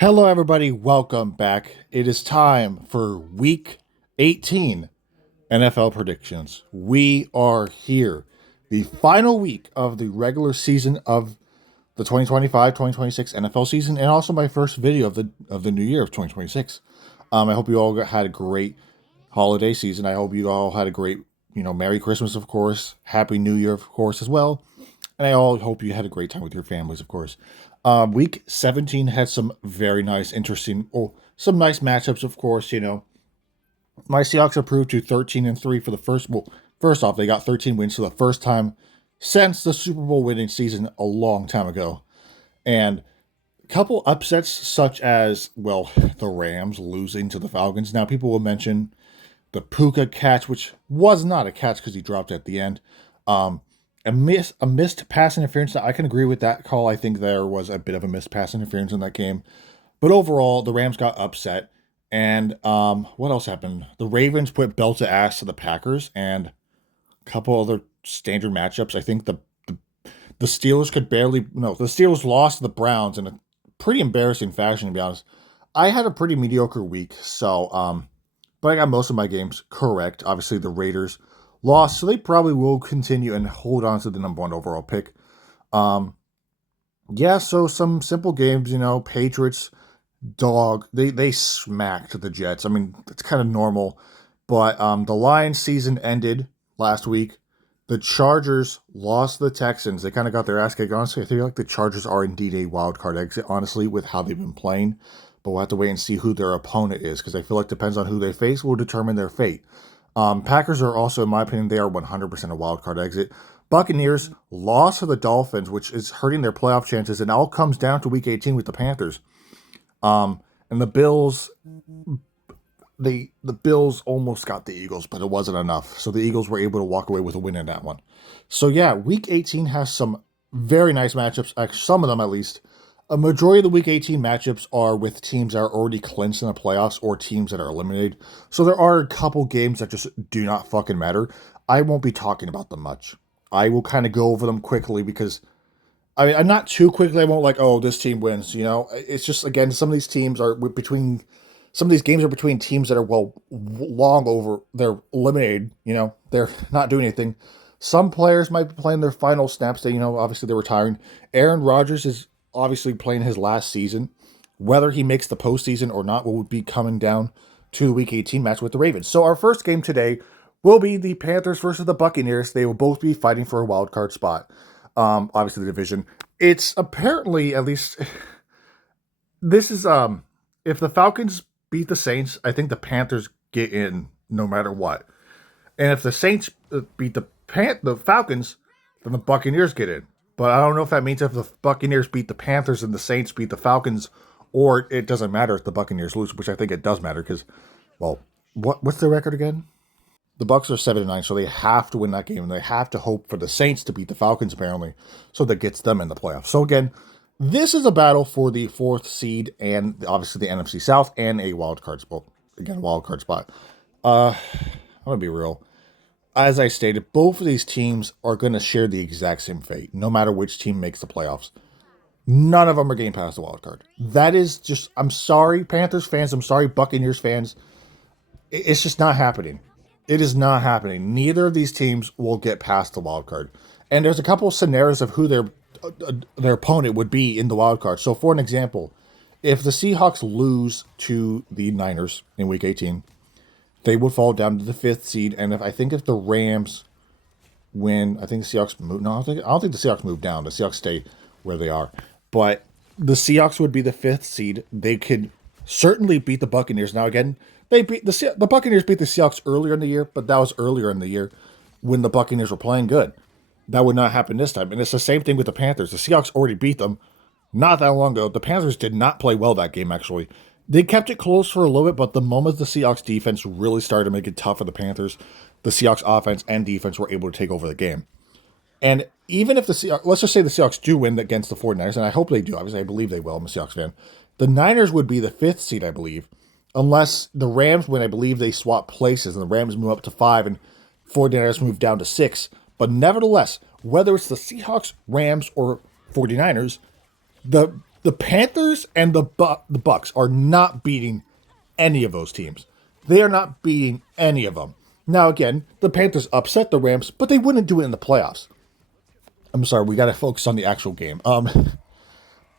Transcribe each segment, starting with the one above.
Hello, everybody. Welcome back. It is time for week 18 NFL predictions. We are here, the final week of the regular season of the 2025-2026 NFL season, and also my first video of the new year of 2026. I hope you all had a great holiday season. I hope you all had a great, Merry Christmas, of course, Happy New Year, of course, as well. And I all hope you had a great time with your families, of course. Week 17 had some very nice, interesting, some nice matchups, of course. My Seahawks improved to 13-3 for the first. Well, first off, they got 13 wins for the first time since the Super Bowl winning season a long time ago. And a couple upsets, such as, well, the Rams losing to the Falcons. Now, people will mention the Puka catch, which was not a catch because he dropped at the end. Um, a missed pass interference. I can agree with that call. I think there was a bit of a missed pass interference in that game. But overall, the Rams got upset. And what else happened? The Ravens put belt to ass to the Packers and a couple other standard matchups. I think the Steelers could barely no, the Steelers lost to the Browns in a pretty embarrassing fashion, to be honest. I had a pretty mediocre week, so but I got most of my games correct. Obviously, the Raiders lost, so they probably will continue and hold on to the number one overall pick. Um, yeah, so some simple games, Patriots, dog, they smacked the Jets. I mean, it's kind of normal, but the Lions season ended last week. The Chargers lost to the Texans. They kind of got their ass kicked. Honestly, I feel like the Chargers are indeed a wild card exit, honestly, with how they've been playing. But we'll have to wait and see who their opponent is, because I feel like depends on who they face will determine their fate. Packers are also, in my opinion, they are 100% a wild card exit. Buccaneers lost to the Dolphins, which is hurting their playoff chances, and all comes down to Week 18 with the Panthers. And the Bills, the Bills almost got the Eagles, but it wasn't enough. So the Eagles were able to walk away with a win in that one. So yeah, Week 18 has some very nice matchups. Actually, some of them at least. A majority of the Week 18 matchups are with teams that are already clinched in the playoffs or teams that are eliminated. So there are a couple games that just do not fucking matter. I won't be talking about them much. I will kind of go over them quickly because I mean, I'm not too quickly. I won't like, oh, this team wins. It's just again, some of these teams are between. Some of these games are between teams that are long over. They're eliminated. They're not doing anything. Some players might be playing their final snaps. That obviously they're retiring. Aaron Rodgers is obviously playing his last season. Whether he makes the postseason or not will be coming down to the Week 18 match with the Ravens. So our first game today will be the Panthers versus the Buccaneers. They will both be fighting for a wild card spot. Obviously the division. It's apparently, at least this is if the Falcons beat the Saints, I think the Panthers get in no matter what. And if the Saints beat the Falcons, then the Buccaneers get in. But I don't know if that means if the Buccaneers beat the Panthers and the Saints beat the Falcons, or it doesn't matter if the Buccaneers lose, which I think it does matter because, well, what's the record again? The Bucks are 7-9, so they have to win that game, and they have to hope for the Saints to beat the Falcons apparently, so that gets them in the playoffs. So again, this is a battle for the fourth seed and obviously the NFC South and a wild card spot. Again, wild card spot. I'm gonna be real. As I stated, both of these teams are gonna share the exact same fate, no matter which team makes the playoffs. None of them are getting past the wild card. That is just. I'm sorry, Panthers fans. I'm sorry, Buccaneers fans. It's just not happening. It is not happening. Neither of these teams will get past the wild card. And there's a couple of scenarios of who their opponent would be in the wild card. So, for an example, if the Seahawks lose to the Niners in Week 18, they would fall down to the fifth seed. And if the Rams win, I think the Seahawks move. No, I don't think the Seahawks move down. The Seahawks stay where they are. But the Seahawks would be the fifth seed. They could certainly beat the Buccaneers. Now, again, they beat the Buccaneers beat the Seahawks earlier in the year, but that was earlier in the year when the Buccaneers were playing good. That would not happen this time. And it's the same thing with the Panthers. The Seahawks already beat them not that long ago. The Panthers did not play well that game, actually. They kept it close for a little bit, but the moment the Seahawks defense really started to make it tough for the Panthers, the Seahawks offense and defense were able to take over the game. And even if the Seahawks, let's just say the Seahawks do win against the 49ers, and I hope they do. Obviously, I believe they will. I'm a Seahawks fan. The Niners would be the fifth seed, I believe, unless the Rams win. I believe they swap places, and the Rams move up to 5, and 49ers move down to 6. But nevertheless, whether it's the Seahawks, Rams, or 49ers, the The Panthers and the Bucks are not beating any of those teams. They are not beating any of them. Now again, the Panthers upset the Rams, but they wouldn't do it in the playoffs. I'm sorry, we got to focus on the actual game.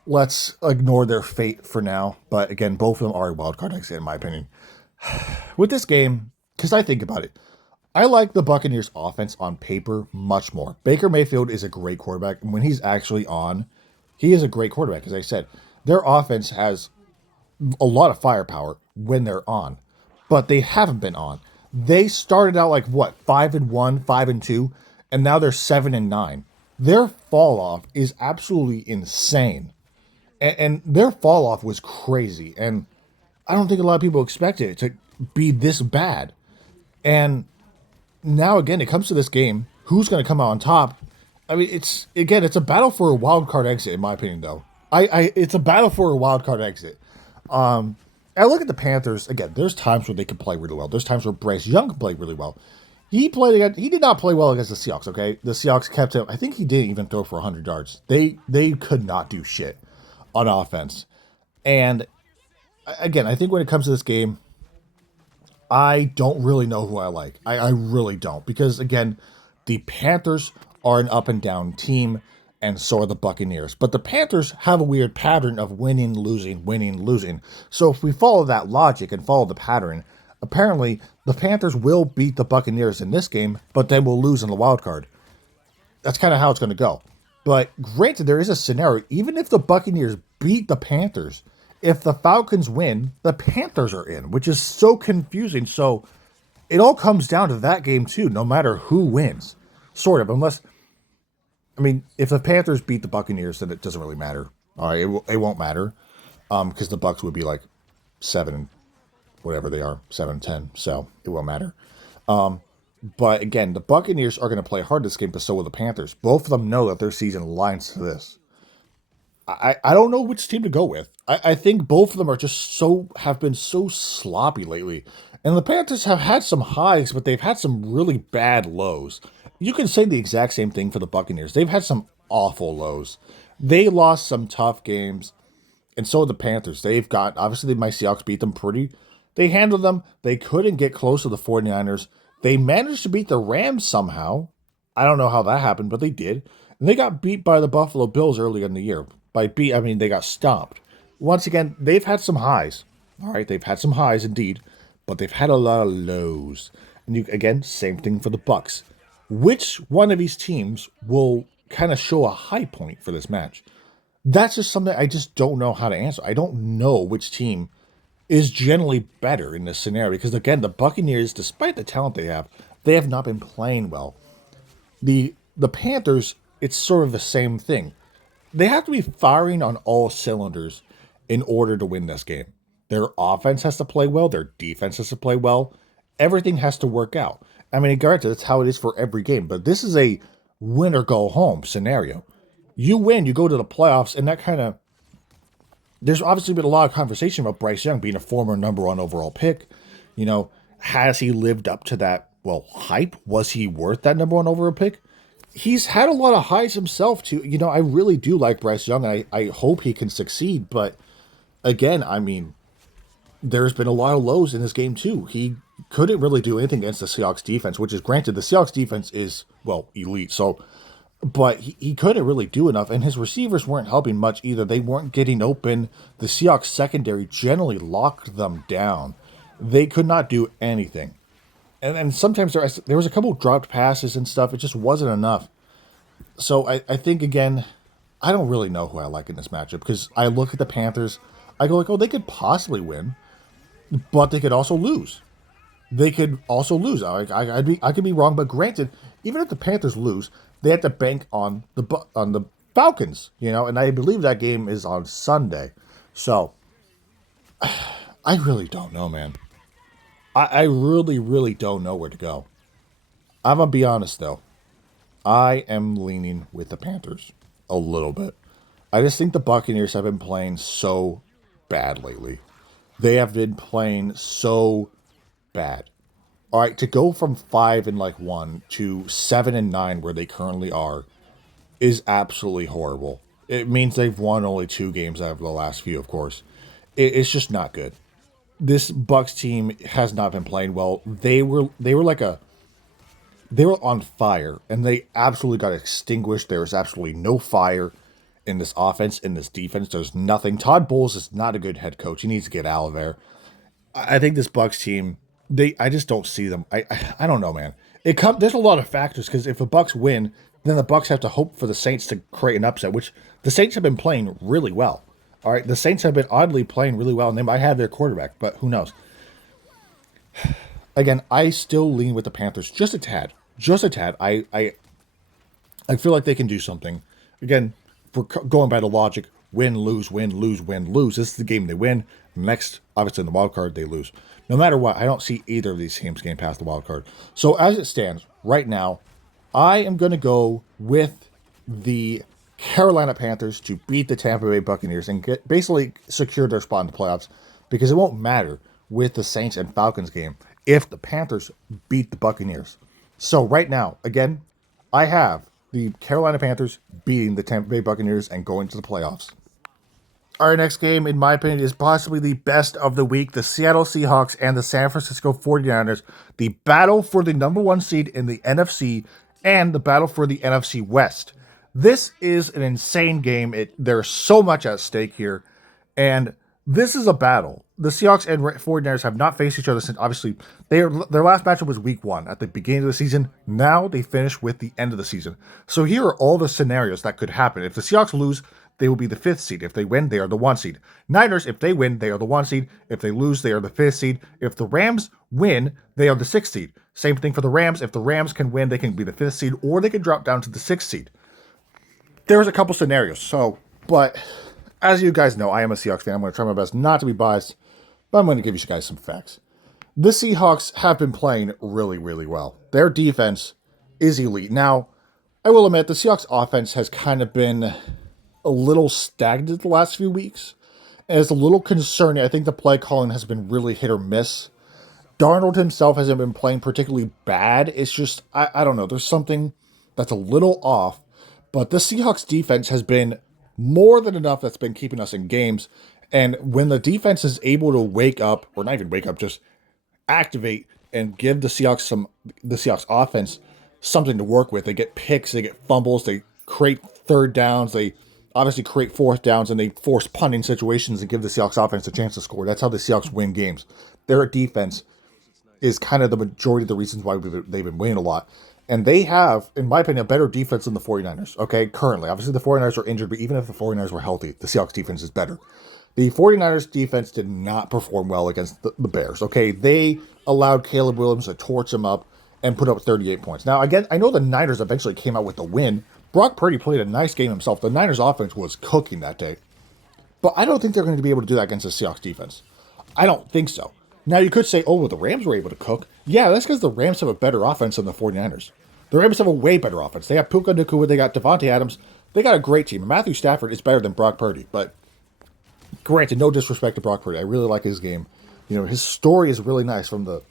Let's ignore their fate for now. But again, both of them are a wild card exit in my opinion. With this game, because I think about it, I like the Buccaneers offense on paper much more. Baker Mayfield is a great quarterback. And when he's actually on, he is a great quarterback. As I said, their offense has a lot of firepower when they're on, but they haven't been on. They started out like what, 5-1, 5-2, and now they're 7-9. Their fall off is absolutely insane. And their fall off was crazy. And I don't think a lot of people expected it to be this bad. And now again, it comes to this game. Who's going to come out on top? I mean, it's a battle for a wild card exit, in my opinion. Though it's a battle for a wild card exit. I look at the Panthers again. There's times where they can play really well. There's times where Bryce Young can play really well. He did not play well against the Seahawks. Okay, the Seahawks kept him. I think he didn't even throw for 100 yards. They could not do shit on offense. And again, I think when it comes to this game, I don't really know who I like. I really don't. Because, again, the Panthers are an up and down team, and so are the Buccaneers. But the Panthers have a weird pattern of winning, losing, winning, losing. So if we follow that logic and follow the pattern, apparently the Panthers will beat the Buccaneers in this game, but then will lose in the wild card. That's kind of how it's going to go. But granted, there is a scenario. Even if the Buccaneers beat the Panthers, if the Falcons win, the Panthers are in, which is so confusing. So it all comes down to that game too, no matter who wins. Sort of, unless, I mean, if the Panthers beat the Buccaneers, then it doesn't really matter. All right, it won't matter, because the Bucks would be like 7, whatever they are, 7-10. So it won't matter. But again, the Buccaneers are going to play hard this game, but so will the Panthers. Both of them know that their season aligns to this. I don't know which team to go with. I think both of them are just have been so sloppy lately. And the Panthers have had some highs, but they've had some really bad lows. You can say the exact same thing for the Buccaneers. They've had some awful lows. They lost some tough games, and so did the Panthers. Obviously, my Seahawks beat them pretty. They handled them. They couldn't get close to the 49ers. They managed to beat the Rams somehow. I don't know how that happened, but they did. And they got beat by the Buffalo Bills early in the year. By beat, I mean they got stomped. Once again, they've had some highs. All right, they've had some highs indeed, but they've had a lot of lows. And again, same thing for the Bucks. Which one of these teams will kind of show a high point for this match? That's just something I just don't know how to answer. I don't know which team is generally better in this scenario because again, the Buccaneers, despite the talent they have not been playing well. The Panthers, it's sort of the same thing. They have to be firing on all cylinders in order to win this game. Their offense has to play well. Their defense has to play well. Everything has to work out. I mean, granted, that's how it is for every game, but this is a win or go home scenario. You win, you go to the playoffs, and that kind of... There's obviously been a lot of conversation about Bryce Young being a former number 1 overall pick. You know, has he lived up to that, hype? Was he worth that number 1 overall pick? He's had a lot of highs himself, too. You know, I really do like Bryce Young, and I hope he can succeed. But, again, I mean, there's been a lot of lows in this game, too. He couldn't really do anything against the Seahawks defense, which is granted, the Seahawks defense is, elite. So, but he couldn't really do enough, and his receivers weren't helping much either. They weren't getting open. The Seahawks secondary generally locked them down. They could not do anything. And sometimes there was a couple dropped passes and stuff. It just wasn't enough. So I think, again, I don't really know who I like in this matchup because I look at the Panthers. I go like, oh, they could possibly win, but they could also lose. I could be wrong, but granted, even if the Panthers lose, they have to bank on the Falcons, and I believe that game is on Sunday. So I really don't know, man. I really, really don't know where to go. I'm going to be honest, though. I am leaning with the Panthers a little bit. I just think the Buccaneers have been playing so bad lately. They have been playing so bad. All right, to go from 5-1 to 7-9 where they currently are is absolutely horrible. It means they've won only 2 games out of the last few, of course. It's just not good. This Bucks team has not been playing well. They were on fire, and they absolutely got extinguished. There is absolutely no fire in this offense, in this defense. There's nothing. Todd Bowles is not a good head coach. He needs to get out of there. I think this Bucks team, I just don't see them. I don't know, man. There's a lot of factors because if the Bucks win, then the Bucks have to hope for the Saints to create an upset, which the Saints have been playing really well. All right, the Saints have been oddly playing really well, and they might have their quarterback, but who knows? Again, I still lean with the Panthers just a tad, just a tad. I feel like they can do something. Again, for going by the logic, win, lose, win, lose, win, lose. This is the game they win. Next, obviously in the wild card, they lose. No matter what, I don't see either of these teams getting past the wild card. So as it stands right now, I am going to go with the Carolina Panthers to beat the Tampa Bay Buccaneers and basically secure their spot in the playoffs, because it won't matter with the Saints and Falcons game if the Panthers beat the Buccaneers. So right now, again, I have the Carolina Panthers beating the Tampa Bay Buccaneers and going to the playoffs. Our next game, in my opinion, is possibly the best of the week. The Seattle Seahawks and the San Francisco 49ers. The battle for the number 1 seed in the NFC and the battle for the NFC West. This is an insane game. There's so much at stake here. And this is a battle. The Seahawks and 49ers have not faced each other since, obviously, their last matchup was week 1 at the beginning of the season. Now they finish with the end of the season. So here are all the scenarios that could happen. If the Seahawks lose, they will be the 5th seed. If they win, they are the 1 seed. Niners, if they win, they are the 1 seed. If they lose, they are the 5th seed. If the Rams win, they are the 6th seed. Same thing for the Rams. If the Rams can win, they can be the 5th seed, or they can drop down to the 6th seed. There's a couple scenarios. But as you guys know, I am a Seahawks fan. I'm going to try my best not to be biased, but I'm going to give you guys some facts. The Seahawks have been playing really, really well. Their defense is elite. Now, I will admit, the Seahawks offense has kind of been a little stagnant the last few weeks, and it's a little concerning. I think the play calling has been really hit or miss. Darnold himself hasn't been playing particularly bad. It's just, I don't know, there's something that's a little off, but the Seahawks defense has been more than enough that's been keeping us in games, and when the defense is able to wake up, or not even wake up, just activate and give the Seahawks offense something to work with. They get picks, they get fumbles, they create third downs, they obviously create fourth downs, and they force punting situations and give the Seahawks offense a chance to score. That's how the Seahawks win games. Their defense is kind of the majority of the reasons why they've been winning a lot. And they have, in my opinion, a better defense than the 49ers, okay, currently. Obviously, the 49ers are injured, but even if the 49ers were healthy, the Seahawks defense is better. The 49ers defense did not perform well against the Bears, okay? They allowed Caleb Williams to torch them up and put up 38 points. Now, again, I know the Niners eventually came out with the win. Brock Purdy played a nice game himself. The Niners offense was cooking that day. But I don't think they're going to be able to do that against the Seahawks defense. I don't think so. Now, you could say, oh, well, the Rams were able to cook. Yeah, that's because the Rams have a better offense than the 49ers. The Rams have a way better offense. They have Puka Nacua, they got Devontae Adams. They got a great team. Matthew Stafford is better than Brock Purdy. But granted, no disrespect to Brock Purdy. I really like his game. You know, his story is really nice from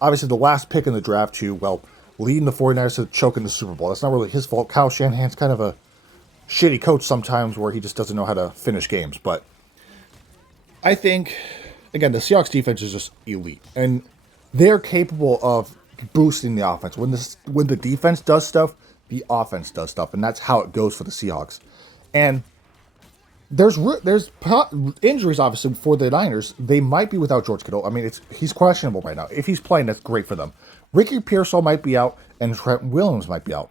obviously the last pick in the draft to, well, leading the 49ers to choke in the Super Bowl. That's not really his fault. Kyle Shanahan's kind of a shitty coach sometimes where he just doesn't know how to finish games. But I think, again, the Seahawks defense is just elite. And they're capable of boosting the offense. When the defense does stuff, the offense does stuff. And that's how it goes for the Seahawks. And there's injuries, obviously, for the Niners. They might be without George Kittle. I mean, he's questionable right now. If he's playing, that's great for them. Ricky Pearsall might be out, and Trent Williams might be out.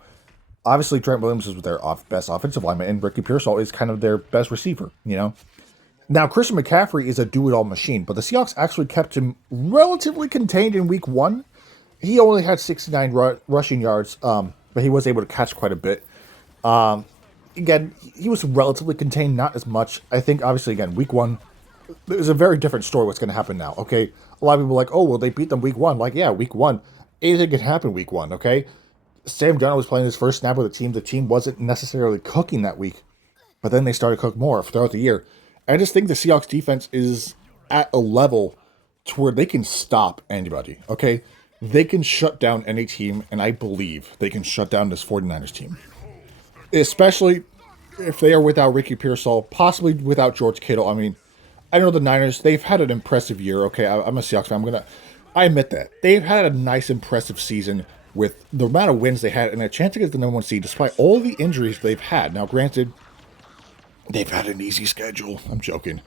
Obviously, Trent Williams is their best offensive lineman, and Ricky Pearsall is kind of their best receiver, you know? Now, Christian McCaffrey is a do-it-all machine, but the Seahawks actually kept him relatively contained in week 1. He only had 69 rushing yards, but he was able to catch quite a bit. Again, he was relatively contained, not as much. I think, obviously, again, week 1, there's a very different story what's going to happen now, okay? A lot of people are like, oh, well, they beat them week 1. Like, yeah, week 1. Anything can happen week 1, okay? Sam Darnold was playing his first snap with the team. The team wasn't necessarily cooking that week, but then they started to cook more throughout the year. I just think the Seahawks defense is at a level to where they can stop anybody, okay? They can shut down any team, and I believe they can shut down this 49ers team. Especially if they are without Ricky Pearsall, possibly without George Kittle. I mean, I know the Niners, they've had an impressive year. Okay, I'm a Seahawks fan. I admit that. They've had a nice, impressive season with the amount of wins they had and a chance to get the number one seed despite all the injuries they've had. Now, granted, they've had an easy schedule. I'm joking.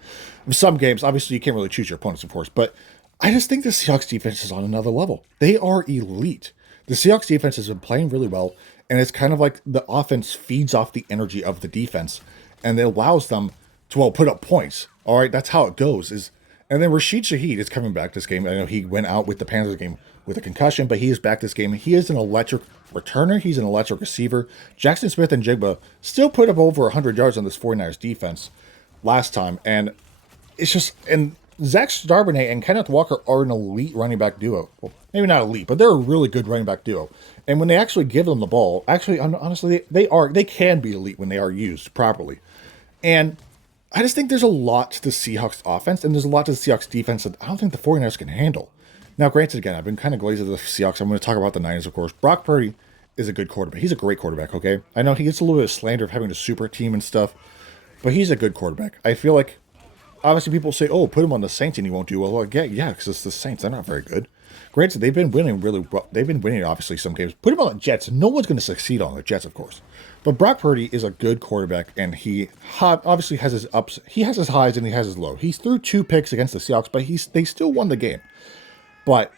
In some games, obviously, you can't really choose your opponents, of course, but I just think the Seahawks defense is on another level. They are elite. The Seahawks defense has been playing really well, and it's kind of like the offense feeds off the energy of the defense, and it allows them to, well, put up points. All right, that's how it goes. And then Rashid Shaheed is coming back this game. I know he went out with the Panthers game with a concussion, but he is back this game. He is an electric returner. He's an electric receiver. Jackson Smith and Jigba still put up over 100 yards on this 49ers defense last time, and it's just, and Zach Charbonnet and Kenneth Walker are an elite running back duo. Well, maybe not elite, but they're a really good running back duo. And when they actually give them the ball, actually, honestly, they can be elite when they are used properly. And I just think there's a lot to the Seahawks offense, and there's a lot to the Seahawks defense that I don't think the 49ers can handle. Now, granted, again, I've been kind of glazed at the Seahawks. I'm going to talk about the Niners, of course. Brock Purdy is a good quarterback. He's a great quarterback, okay? I know he gets a little bit of slander of having a super team and stuff, but he's a good quarterback. I feel like, obviously, people say, oh, put him on the Saints and he won't do well. Well, yeah, because it's the Saints. They're not very good. Granted, they've been winning really well. They've been winning, obviously, some games. Put him on the Jets. No one's going to succeed on the Jets, of course. But Brock Purdy is a good quarterback, and he obviously has his ups. He has his highs and he has his lows. He threw 2 picks against the Seahawks, but they still won the game. But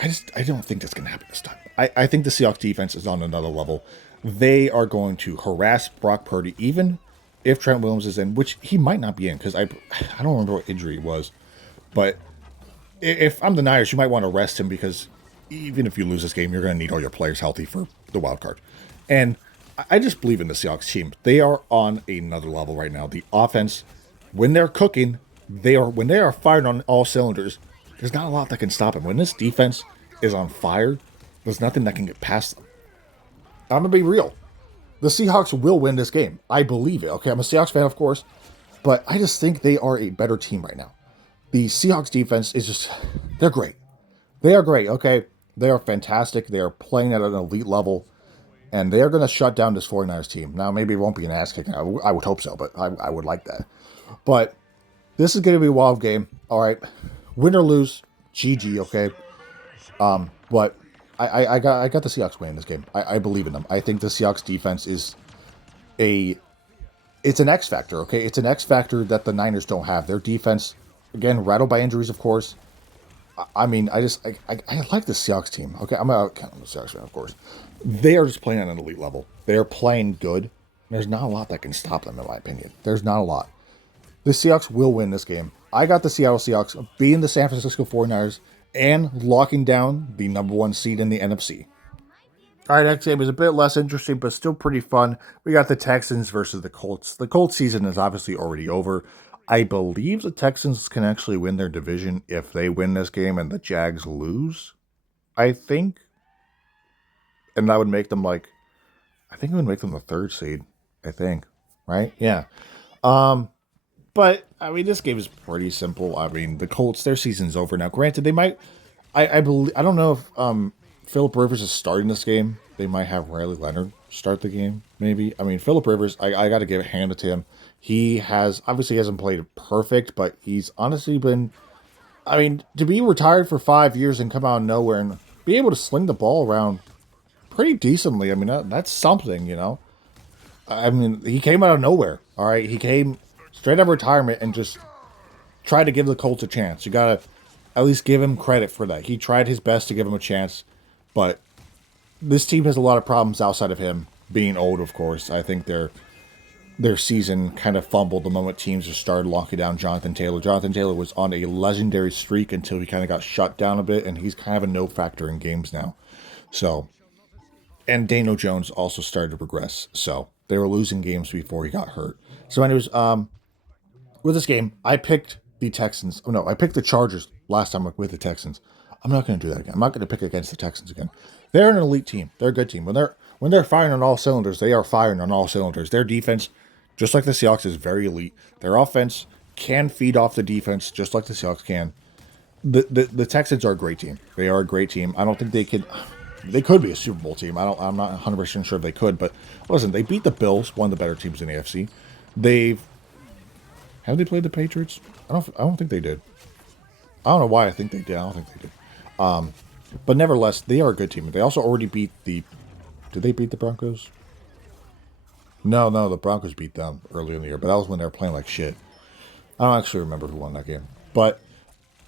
I don't think that's going to happen this time. I think the Seahawks defense is on another level. They are going to harass Brock Purdy, even if Trent Williams is in, which he might not be in, because I don't remember what injury it was. But if I'm the Niners, you might want to rest him, because even if you lose this game, you're going to need all your players healthy for the wild card. And I just believe in the Seahawks team. They are on another level right now. The offense, when they're cooking, when they are firing on all cylinders, there's not a lot that can stop them. When this defense is on fire, there's nothing that can get past them. I'm going to be real. The Seahawks will win this game. I believe it. Okay, I'm a Seahawks fan, of course, but I just think they are a better team right now. The Seahawks defense is just, they're great. They are great, okay? They are fantastic. They are playing at an elite level, and they are going to shut down this 49ers team. Now, maybe it won't be an ass kicking. I would hope so, but I would like that. But this is going to be a wild game. All right, win or lose, GG, okay? But I got the Seahawks winning this game. I believe in them. I think the Seahawks defense is it's an X factor, okay? It's an X factor that the Niners don't have. Their defense, again, rattled by injuries, of course. I mean, I like the Seahawks team. Okay, I'm a Seahawks fan, of course. They are just playing on an elite level. They are playing good. There's not a lot that can stop them, in my opinion. There's not a lot. The Seahawks will win this game. I got the Seattle Seahawks beating the San Francisco 49ers and locking down the number 1 seed in the NFC. All right, next game is a bit less interesting, but still pretty fun. We got the Texans versus the Colts. The Colts season is obviously already over. I believe the Texans can actually win their division if they win this game and the Jags lose, I think. And that would make them I think it would make them the 3rd seed, I think. Right? Yeah. But, I mean, this game is pretty simple. I mean, the Colts, their season's over now. Granted, they might, I believe, I don't know if Philip Rivers is starting this game. They might have Riley Leonard start the game, maybe. I mean, Philip Rivers, I got to give a hand to him. He obviously hasn't played perfect, but he's honestly been, I mean, to be retired for 5 years and come out of nowhere and be able to sling the ball around pretty decently, I mean, that's something, you know? I mean, he came out of nowhere, all right? He came straight out of retirement and just tried to give the Colts a chance. You got to at least give him credit for that. He tried his best to give him a chance, but this team has a lot of problems outside of him being old, of course. I think their season kind of fumbled the moment teams just started locking down Jonathan Taylor. Jonathan Taylor was on a legendary streak until he kind of got shut down a bit, and he's kind of a no factor in games now. So, and Daniel Jones also started to progress. So they were losing games before he got hurt. So anyways, with this game, I picked the Texans. Oh, no, I picked the Chargers last time with the Texans. I'm not going to do that again. I'm not going to pick against the Texans again. They're an elite team. They're a good team. When they're firing on all cylinders, they are firing on all cylinders. Their defense, just like the Seahawks, is very elite. Their offense can feed off the defense, just like the Seahawks can. The Texans are a great team. They are a great team. I don't think they could. They could be a Super Bowl team. I'm not 100% sure if they could, but listen, they beat the Bills, one of the better teams in the AFC. They've have they played the Patriots? I don't think they did. I don't know why I think they did. I don't think they did. But nevertheless, they are a good team. They also already beat the. Did they beat the Broncos? No, the Broncos beat them earlier in the year, but that was when they were playing like shit. I don't actually remember who won that game. But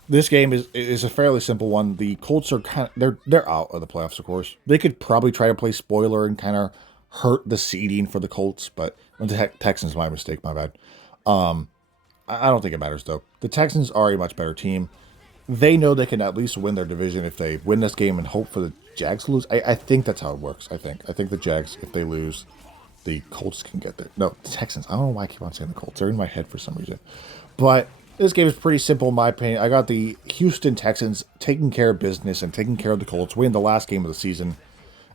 this game is a fairly simple one. The Colts are they're out of the playoffs, of course. They could probably try to play spoiler and kind of hurt the seeding for the Colts, but the Texans, my mistake, my bad. I don't think it matters though. The Texans are a much better team. They know they can at least win their division if they win this game and hope for the Jags to lose. I think that's how it works. I think the Jags, if they lose, the Colts can get there. No, the Texans. I don't know why I keep on saying the Colts. They're in my head for some reason. But this game is pretty simple in my opinion. I got the Houston Texans taking care of business and taking care of the Colts, winning the last game of the season.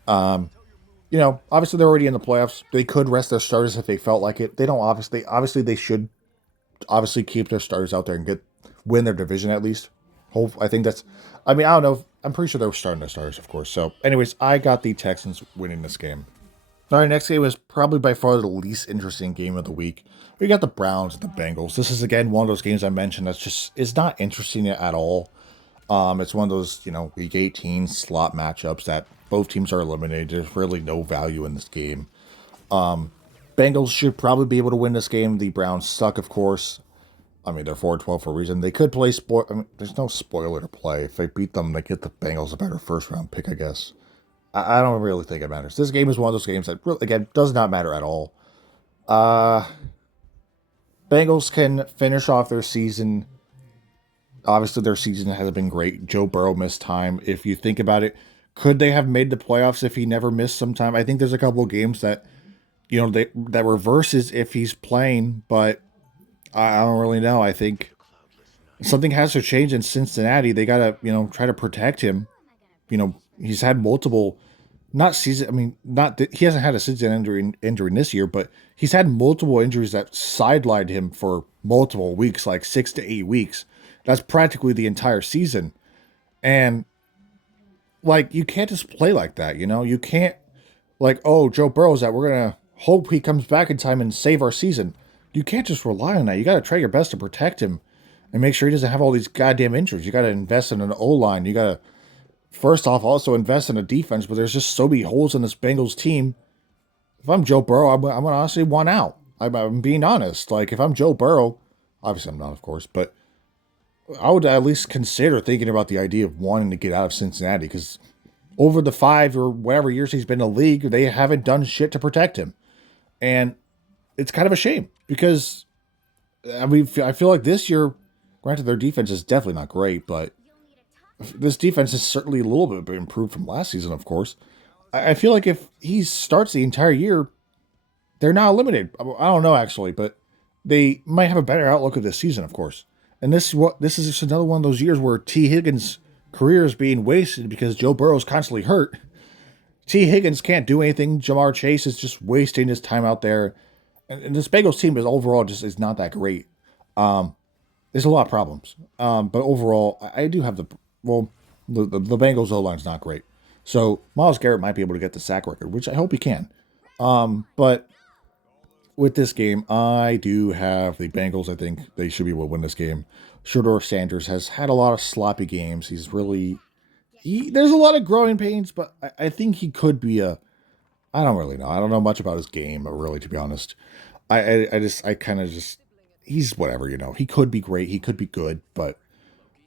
You know, obviously they're already in the playoffs. They could rest their starters if they felt like it. They don't obviously they should obviously keep their starters out there and win their division at least. I think that's. I mean, I don't know. I'm pretty sure they were starting their starters, of course. So, anyways, I got the Texans winning this game. All right, next game is probably by far the least interesting game of the week. We got the Browns and the Bengals. This is again one of those games I mentioned that's just is not interesting at all. It's one of those week 18 slot matchups that both teams are eliminated. There's really no value in this game. Bengals should probably be able to win this game. The Browns suck, of course. I mean, they're 4-12 for a reason. They could play I mean, there's no spoiler to play. If they beat them, they get the Bengals a better first round pick, I guess. I don't really think it matters. This game is one of those games that, again, does not matter at all. Bengals can finish off their season. Obviously, their season has been great. Joe Burrow missed time. If you think about it, could they have made the playoffs if he never missed some time? I think there's a couple of games that, that reverses if he's playing, but I don't really know. I think something has to change in Cincinnati. They got to, try to protect him. He's had multiple, not season. I mean, he hasn't had a season injury this year, but he's had multiple injuries that sidelined him for multiple weeks, like 6 to 8 weeks. That's practically the entire season. And you can't just play like that. You can't Joe Burrow's that we're going to hope he comes back in time and save our season. You can't just rely on that. You got to try your best to protect him and make sure he doesn't have all these goddamn injuries. You got to invest in an O-line. You got to, first off, also invest in a defense, but there's just so many holes in this Bengals team. If I'm Joe Burrow, I'm going to honestly want out. I'm being honest. If I'm Joe Burrow, obviously I'm not, of course, but I would at least consider thinking about the idea of wanting to get out of Cincinnati because over the 5 or whatever years he's been in the league, they haven't done shit to protect him. And it's kind of a shame because, I mean, I feel like this year, granted, their defense is definitely not great, but this defense is certainly a little bit improved from last season, of course. I feel like if he starts the entire year, they're not eliminated. I don't know, actually, but they might have a better outlook of this season, of course. And this is just another one of those years where T. Higgins' career is being wasted because Joe Burrow is constantly hurt. T. Higgins can't do anything. Jamar Chase is just wasting his time out there. And this Bengals team is not that great. There's a lot of problems. But overall, I do have the Bengals O-line's not great. So Myles Garrett might be able to get the sack record, which I hope he can. But with this game, I do have the Bengals. I think they should be able to win this game. Shedeur Sanders has had a lot of sloppy games. There's a lot of growing pains, but I think he could be I don't really know. I don't know much about his game, really, to be honest. He's whatever, He could be great. He could be good, but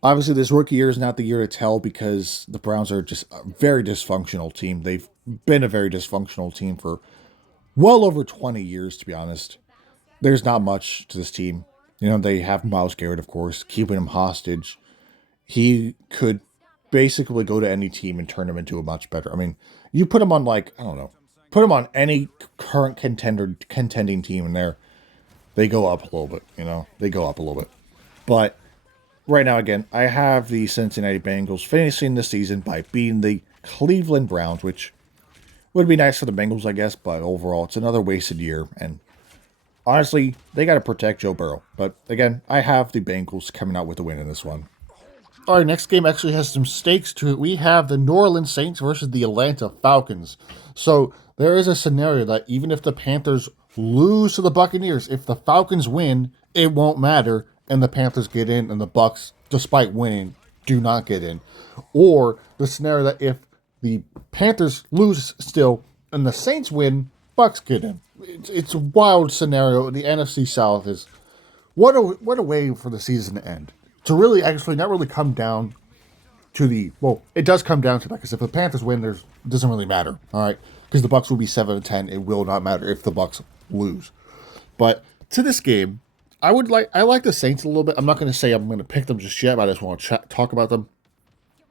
obviously this rookie year is not the year to tell because the Browns are just a very dysfunctional team. They've been a very dysfunctional team for well over 20 years, to be honest. There's not much to this team. They have Myles Garrett, of course, keeping him hostage. He could basically go to any team and turn him into a much better. I mean, you put him on put him on any current contending team in they go up a little bit, they go up a little bit. But right now, again, I have the Cincinnati Bengals finishing the season by beating the Cleveland Browns, which would be nice for the Bengals, I guess, but overall, it's another wasted year, and honestly, they got to protect Joe Burrow. But again, I have the Bengals coming out with the win in this one. Our next game actually has some stakes to it. We have the New Orleans Saints versus the Atlanta Falcons. So there is a scenario that even if the Panthers lose to the Buccaneers, if the Falcons win, it won't matter, and the Panthers get in, and the Bucks, despite winning, do not get in. Or the scenario that if the Panthers lose still and the Saints win, Bucks get in. It's a wild scenario. The NFC South is what a way for the season to end. To really actually not really come down to it does come down to that because if the Panthers win, it doesn't really matter. All right, because the Bucks will be 7-10. It will not matter if the Bucks lose. But to this game, I like the Saints a little bit. I'm not going to say I'm going to pick them just yet, but I just want to talk about them.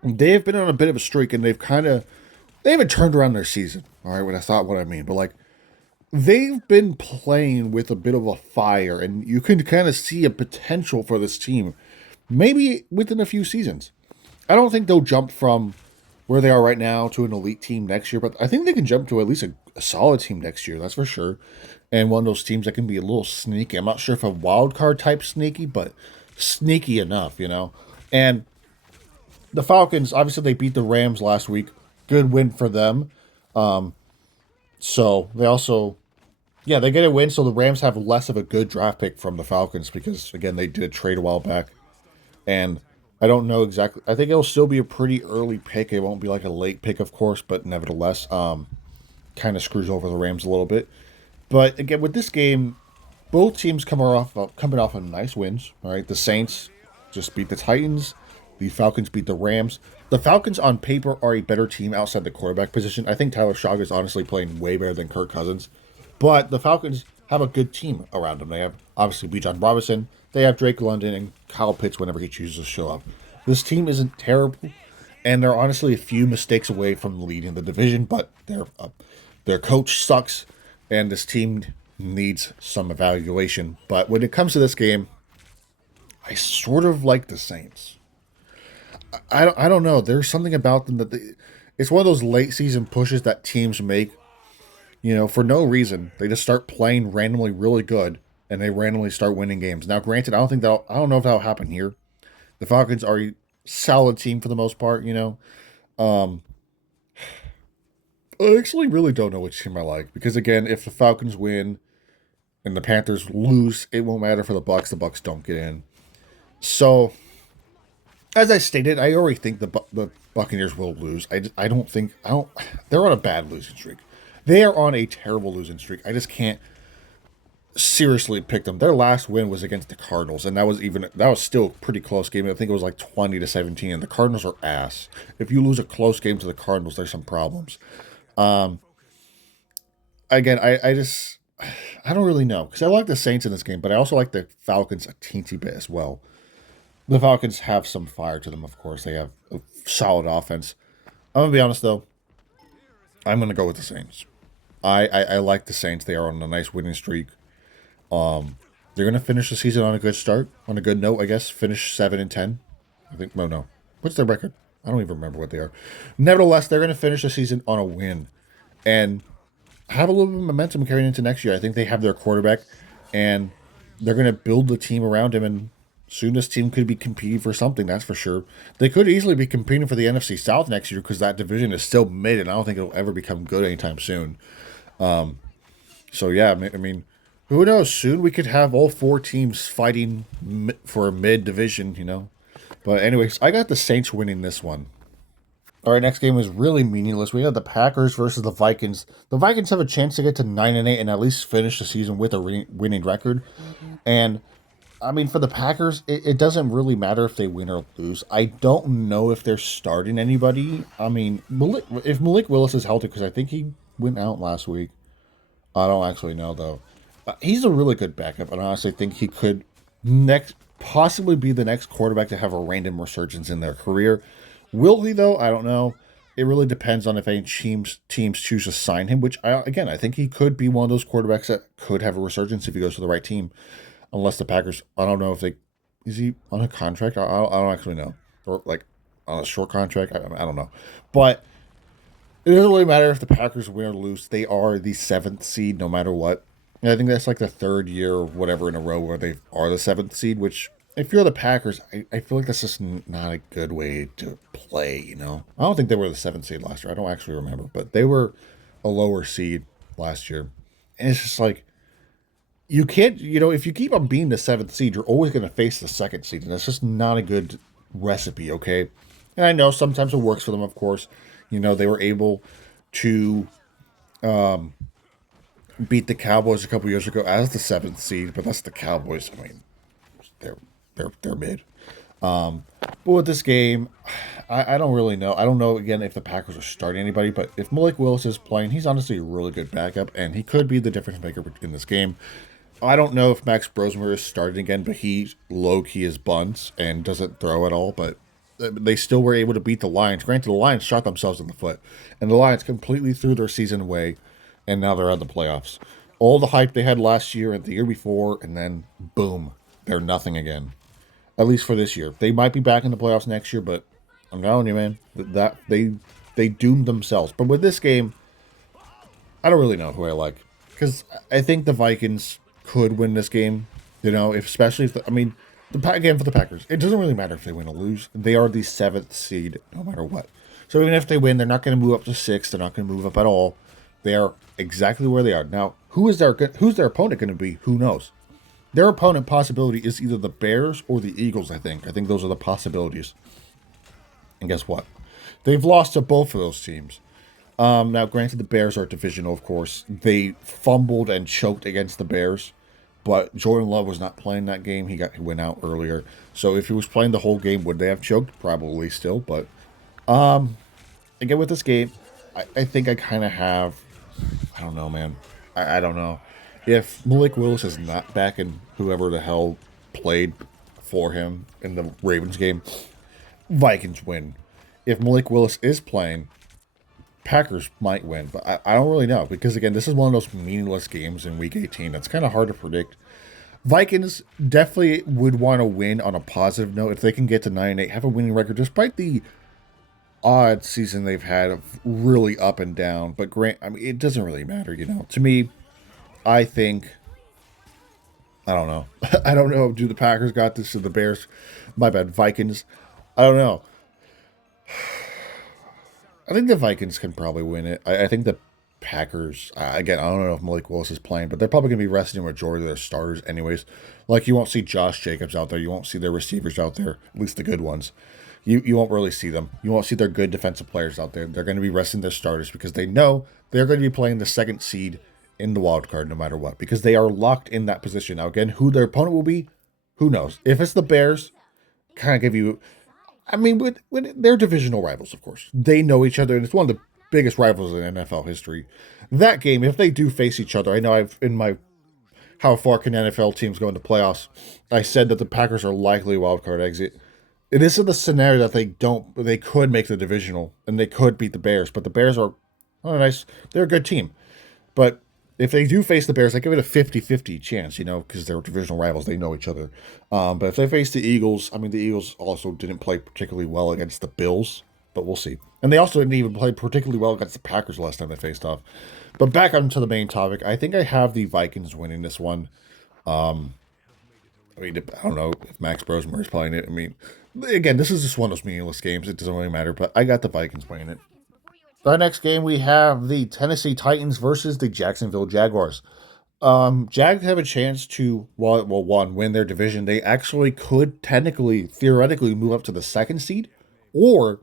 They have been on a bit of a streak, and they haven't turned around their season. All right, what I mean, but like they've been playing with a bit of a fire, and you can kind of see a potential for this team, maybe within a few seasons. I don't think they'll jump from where they are right now to an elite team next year, but I think they can jump to at least a solid team next year. That's for sure. And one of those teams that can be a little sneaky. I'm not sure if a wild card type sneaky, but sneaky enough, you know. And the Falcons, obviously, they beat the Rams last week. Good win for them. So they also, yeah, they get a win. So the Rams have less of a good draft pick from the Falcons because, again, they did a trade a while back. And I don't know exactly. I think it'll still be a pretty early pick. It won't be like a late pick, of course, but nevertheless, kind of screws over the Rams a little bit. But again, with this game, both teams coming off of nice wins. All right, the Saints just beat the Titans. The Falcons beat the Rams. The Falcons, on paper, are a better team outside the quarterback position. I think Tyler Shough is honestly playing way better than Kirk Cousins. But the Falcons have a good team around them. They have, obviously, Bijan Robinson. They have Drake London and Kyle Pitts whenever he chooses to show up. This team isn't terrible, and they're honestly a few mistakes away from leading the division, but their coach sucks, and this team needs some evaluation. But when it comes to this game, I sort of like the Saints. I don't know. There's something about them it's one of those late season pushes that teams make, for no reason. They just start playing randomly really good, and they randomly start winning games. Now, granted, I don't know if that'll happen here. The Falcons are a solid team for the most part, I actually really don't know which team I like because, again, if the Falcons win and the Panthers lose, it won't matter for the Bucks. The Bucks don't get in. So, as I stated, I already think the Buccaneers will lose. They're on a bad losing streak. They are on a terrible losing streak. I just can't seriously pick them. Their last win was against the Cardinals, and that was still a pretty close game. I think it was like 20-17, and the Cardinals are ass. If you lose a close game to the Cardinals, there's some problems. Again, I don't really know because I like the Saints in this game, but I also like the Falcons a teensy bit as well. The Falcons have some fire to them, of course. They have a solid offense. I'm going to be honest, though. I'm going to go with the Saints. I like the Saints. They are on a nice winning streak. They're going to finish the season on a good start, on a good note, I guess. Finish 7-10. I think, no. What's their record? I don't even remember what they are. Nevertheless, they're going to finish the season on a win and have a little bit of momentum carrying into next year. I think they have their quarterback, and they're going to build the team around him, and soon this team could be competing for something, that's for sure. They could easily be competing for the NFC South next year because that division is still mid, and I don't think it'll ever become good anytime soon. So, yeah, I mean, who knows? Soon we could have all four teams fighting for a mid-division, But anyways, I got the Saints winning this one. All right, next game was really meaningless. We have the Packers versus the Vikings. The Vikings have a chance to get to 9-8 and at least finish the season with a winning record. And I mean, for the Packers, it doesn't really matter if they win or lose. I don't know if they're starting anybody. I mean, if Malik Willis is healthy, because I think he went out last week. I don't actually know, though. He's a really good backup, and I honestly think he could possibly be the next quarterback to have a random resurgence in their career. Will he, though? I don't know. It really depends on if any teams choose to sign him, which, I think he could be one of those quarterbacks that could have a resurgence if he goes to the right team. Unless the Packers, I don't know if is he on a contract? I don't actually know. Or like on a short contract? I don't know. But it doesn't really matter if the Packers win or lose. They are the 7th seed no matter what. And I think that's like the 3rd year or whatever in a row where they are the 7th seed, which if you're the Packers, I feel like that's just not a good way to play, you know? I don't think they were the seventh seed last year. I don't actually remember, but they were a lower seed last year. And it's just like, you can't, if you keep on being the seventh seed, you're always going to face the second seed. And that's just not a good recipe, okay? And I know sometimes it works for them, of course. They were able to beat the Cowboys a couple years ago as the seventh seed, but that's the Cowboys. I mean, they're mid. But with this game, I don't really know. I don't know again if the Packers are starting anybody, but if Malik Willis is playing, he's honestly a really good backup, and he could be the difference maker in this game. I don't know if Max Brosmer is starting again, but he low key is bunts and doesn't throw at all. But they still were able to beat the Lions. Granted, the Lions shot themselves in the foot, and the Lions completely threw their season away, and now they're out of the playoffs. All the hype they had last year and the year before, and then boom, they're nothing again. At least for this year. They might be back in the playoffs next year, but I'm telling you, man, that they doomed themselves. But with this game, I don't really know who I like, because I think the Vikings could win this game. Especially if again for the Packers, it doesn't really matter if they win or lose. They are the seventh seed, no matter what. So even if they win, they're not going to move up to six. They're not going to move up at all. They are exactly where they are now. Who's their opponent going to be? Who knows? Their opponent possibility is either the Bears or the Eagles, I think. I think those are the possibilities. And guess what? They've lost to both of those teams. Now, granted, the Bears are divisional, of course. They fumbled and choked against the Bears, but Jordan Love was not playing that game. He went out earlier. So if he was playing the whole game, would they have choked? Probably still. But again, with this game, I think I kind of have... I don't know, man. I don't know. If Malik Willis is not back and whoever the hell played for him in the Ravens game, Vikings win. If Malik Willis is playing, Packers might win. But I don't really know, because, again, this is one of those meaningless games in Week 18. That's kind of hard to predict. Vikings definitely would want to win on a positive note. If they can get to 9-8, have a winning record, despite the odd season they've had of really up and down. But it doesn't really matter, To me, I think, I don't know. I don't know. Do the Packers got this or the Bears? My bad. Vikings. I don't know. I think the Vikings can probably win it. I think the Packers, again, I don't know if Malik Willis is playing, but they're probably going to be resting a majority of their starters anyways. Like, you won't see Josh Jacobs out there. You won't see their receivers out there, at least the good ones. You won't really see them. You won't see their good defensive players out there. They're going to be resting their starters because they know they're going to be playing the second seed in the wild card no matter what, because they are locked in that position. Now, again, who their opponent will be, who knows? If it's the Bears, kind of give you... with they're divisional rivals, of course. They know each other, and it's one of the biggest rivals in NFL history. That game, if they do face each other, I know in my How Far Can NFL Teams Go into Playoffs, I said that the Packers are likely a wild card exit. It is in the scenario that they could make the divisional, and they could beat the Bears, but the Bears are, nice, they're a good team. But if they do face the Bears, I give it a 50-50 chance, because they're divisional rivals. They know each other. But if they face the Eagles, the Eagles also didn't play particularly well against the Bills, but we'll see. And they also didn't even play particularly well against the Packers last time they faced off. But back onto the main topic, I think I have the Vikings winning this one. I don't know if Max Brosmer is playing it. Again, this is just one of those meaningless games. It doesn't really matter, but I got the Vikings winning it. The next game, we have the Tennessee Titans versus the Jacksonville Jaguars. Jags have a chance to, win their division. They actually could theoretically move up to the second seed or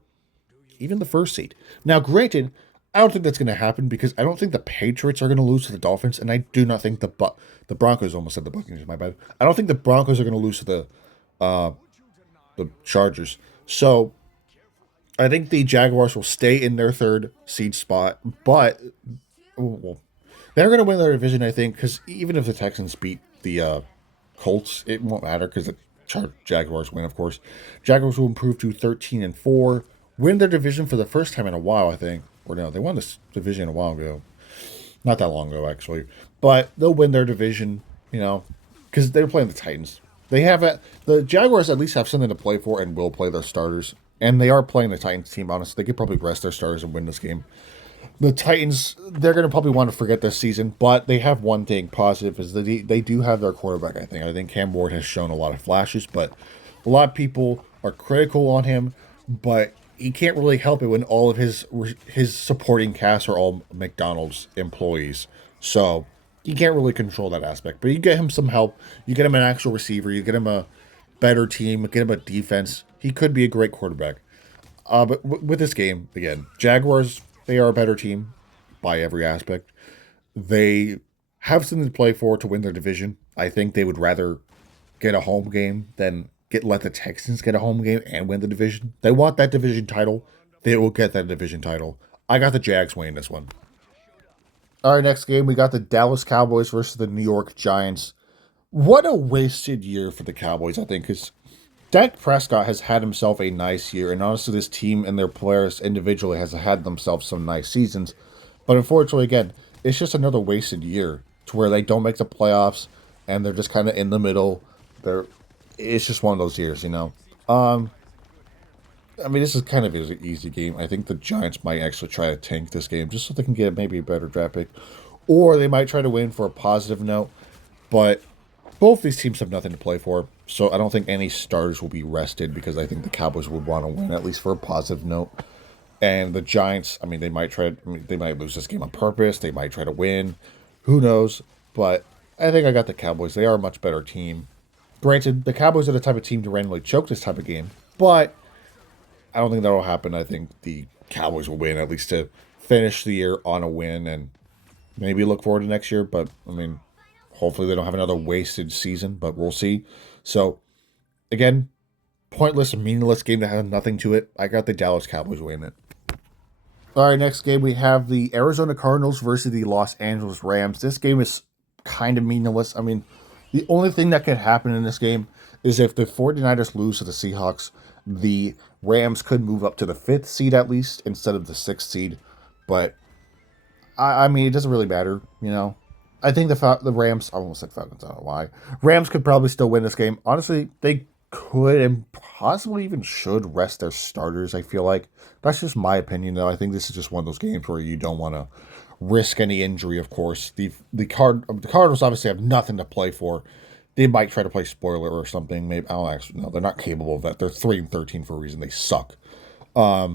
even the first seed. Now, granted, I don't think that's going to happen because I don't think the Patriots are going to lose to the Dolphins, and I do not think the Broncos, almost said the Buccaneers, my bad. I don't think the Broncos are going to lose to the Chargers. So I think the Jaguars will stay in their third seed spot, but they're going to win their division, I think, because even if the Texans beat the Colts, it won't matter because the Jaguars win, of course. Jaguars will improve to 13-4, win their division for the first time in a while, I think. Or no, they won this division a while ago. Not that long ago, actually. But they'll win their division, because they're playing the Titans. The Jaguars at least have something to play for and will play their starters. And they are playing the Titans team, honestly. They could probably rest their starters and win this game. The Titans, they're going to probably want to forget this season, but they have one thing positive is that they do have their quarterback, I think. I think Cam Ward has shown a lot of flashes, but a lot of people are critical on him, but he can't really help it when all of his supporting cast are all McDonald's employees. So you can't really control that aspect. But you get him some help, you get him an actual receiver, you get him a better team, get him a defense. He could be a great quarterback. But with this game, again, Jaguars, they are a better team by every aspect. They have something to play for to win their division. I think they would rather get a home game than let the Texans get a home game and win the division. They want that division title. They will get that division title. I got the Jags winning this one. All right, next game, we got the Dallas Cowboys versus the New York Giants. What a wasted year for the Cowboys, I think, because Dak Prescott has had himself a nice year, and honestly, this team and their players individually has had themselves some nice seasons. But unfortunately, again, it's just another wasted year to where they don't make the playoffs and they're just kind of in the middle. It's just one of those years, you know. I mean, this is kind of an easy game. I think the Giants might actually try to tank this game just so they can get maybe a better draft pick, or they might try to win for a positive note. But both these teams have nothing to play for, so I don't think any starters will be rested because I think the Cowboys would want to win at least for a positive note. And the Giants, I mean, they might lose this game on purpose. They might try to win. Who knows? But I think I got the Cowboys. They are a much better team. Granted, the Cowboys are the type of team to randomly choke this type of game, but I don't think that will happen. I think the Cowboys will win, at least to finish the year on a win and maybe look forward to next year. But, I mean, hopefully they don't have another wasted season, but we'll see. So, again, pointless and meaningless game that has nothing to it. I got the Dallas Cowboys winning it. All right, next game we have the Arizona Cardinals versus the Los Angeles Rams. This game is kind of meaningless. I mean, the only thing that could happen in this game is if the 49ers lose to the Seahawks, the Rams could move up to the 5th seed at least instead of the 6th seed. But, I mean, it doesn't really matter, you know. I think the Rams, I almost said Falcons, I don't know why. Rams could probably still win this game. Honestly, they could and possibly even should rest their starters, I feel like. That's just my opinion, though. I think this is just one of those games where you don't want to risk any injury, of course. The Cardinals obviously have nothing to play for. They might try to play spoiler or something. Maybe I don't actually know. They're not capable of that. They're 3-13 for a reason. They suck. I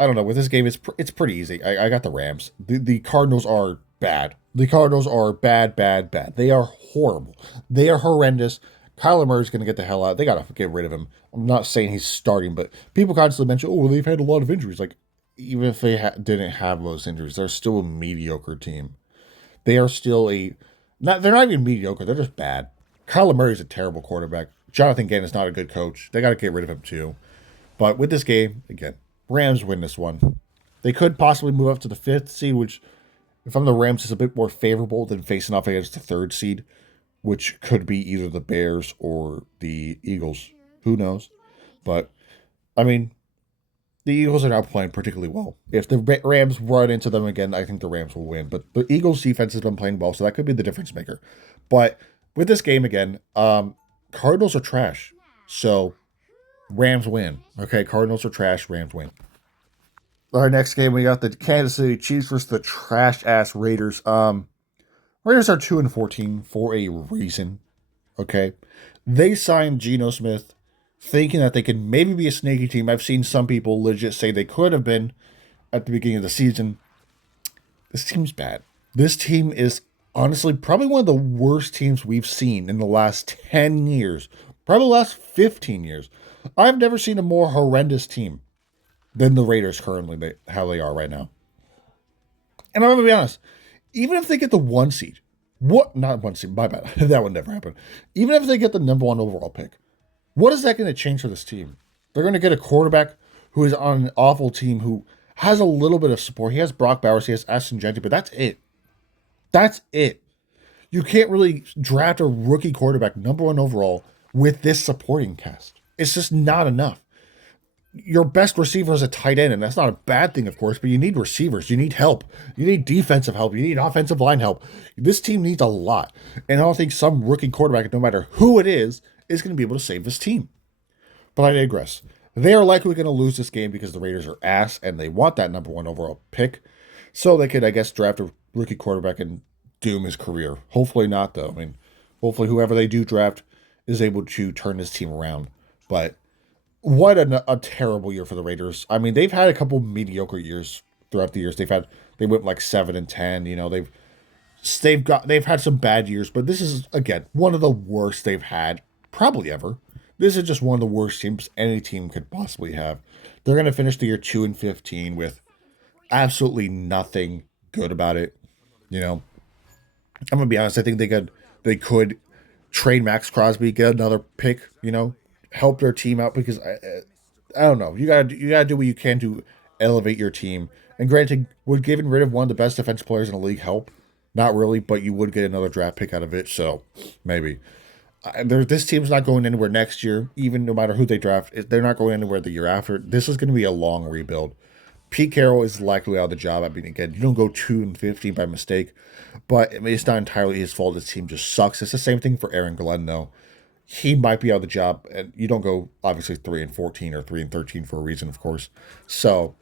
don't know. With this game, it's pretty easy. I got the Rams. The Cardinals are bad. The Cardinals are bad, bad, bad. They are horrible. They are horrendous. Kyler Murray's going to get the hell out. They got to get rid of him. I'm not saying he's starting, but people constantly mention, oh, well, they've had a lot of injuries. Like, even if they didn't have those injuries, they're still a mediocre team. They are still they're not even mediocre. They're just bad. Kyler Murray's a terrible quarterback. Jonathan Gannon is not a good coach. They got to get rid of him too. But with this game, again, Rams win this one. They could possibly move up to the 5th seed, which, if I'm the Rams, is a bit more favorable than facing off against the 3rd seed, which could be either the Bears or the Eagles. Who knows? But, I mean, the Eagles are now playing particularly well. If the Rams run into them again, I think the Rams will win. But the Eagles' defense has been playing well, so that could be the difference maker. But with this game again, Cardinals are trash. So Rams win. Okay, Cardinals are trash. Rams win. Our next game, we got the Kansas City Chiefs versus the trash-ass Raiders. Raiders are 2-14 for a reason. Okay? They signed Geno Smith thinking that they could maybe be a sneaky team. I've seen some people legit say they could have been at the beginning of the season. This team's bad. This team is honestly probably one of the worst teams we've seen in the last 10 years. Probably the last 15 years. I've never seen a more horrendous team than the Raiders currently, how they are right now. And I'm going to be honest, even if they get the 1 seed, not 1 seed, my bad, that would never happen. Even if they get the number 1 overall pick, what is that going to change for this team? They're going to get a quarterback who is on an awful team who has a little bit of support. He has Brock Bowers, he has Ashton Jeanty, but that's it. That's it. You can't really draft a rookie quarterback number 1 overall with this supporting cast. It's just not enough. Your best receiver is a tight end, and that's not a bad thing, of course, but you need receivers. You need help. You need defensive help. You need offensive line help. This team needs a lot. And I don't think some rookie quarterback, no matter who it is going to be able to save this team. But I digress. They are likely going to lose this game because the Raiders are ass and they want that number one overall pick. So they could, I guess, draft a rookie quarterback and doom his career. Hopefully not, though. I mean, hopefully whoever they do draft is able to turn this team around. But what a terrible year for the Raiders. I mean, they've had a couple mediocre years throughout the years. They went like 7-10. You know, they've had some bad years, but this is again one of the worst they've had probably ever. This is just one of the worst teams any team could possibly have. They're going to finish the year 2-15 with absolutely nothing good about it. You know, I'm gonna be honest. I think they could trade Max Crosby, get another pick. You know, help their team out because I don't know. You gotta do what you can to elevate your team. And granted, would getting rid of one of the best defensive players in the league help? Not really, but you would get another draft pick out of it. So maybe this team's not going anywhere next year. Even no matter who they draft, they're not going anywhere the year after. This is going to be a long rebuild. Pete Carroll is likely out of the job. I mean, again, you don't go 2-15 by mistake, but I mean, it's not entirely his fault. This team just sucks. It's the same thing for Aaron Glenn, though. He might be out of the job, and you don't go obviously 3-14 or 3-13 for a reason, of course. So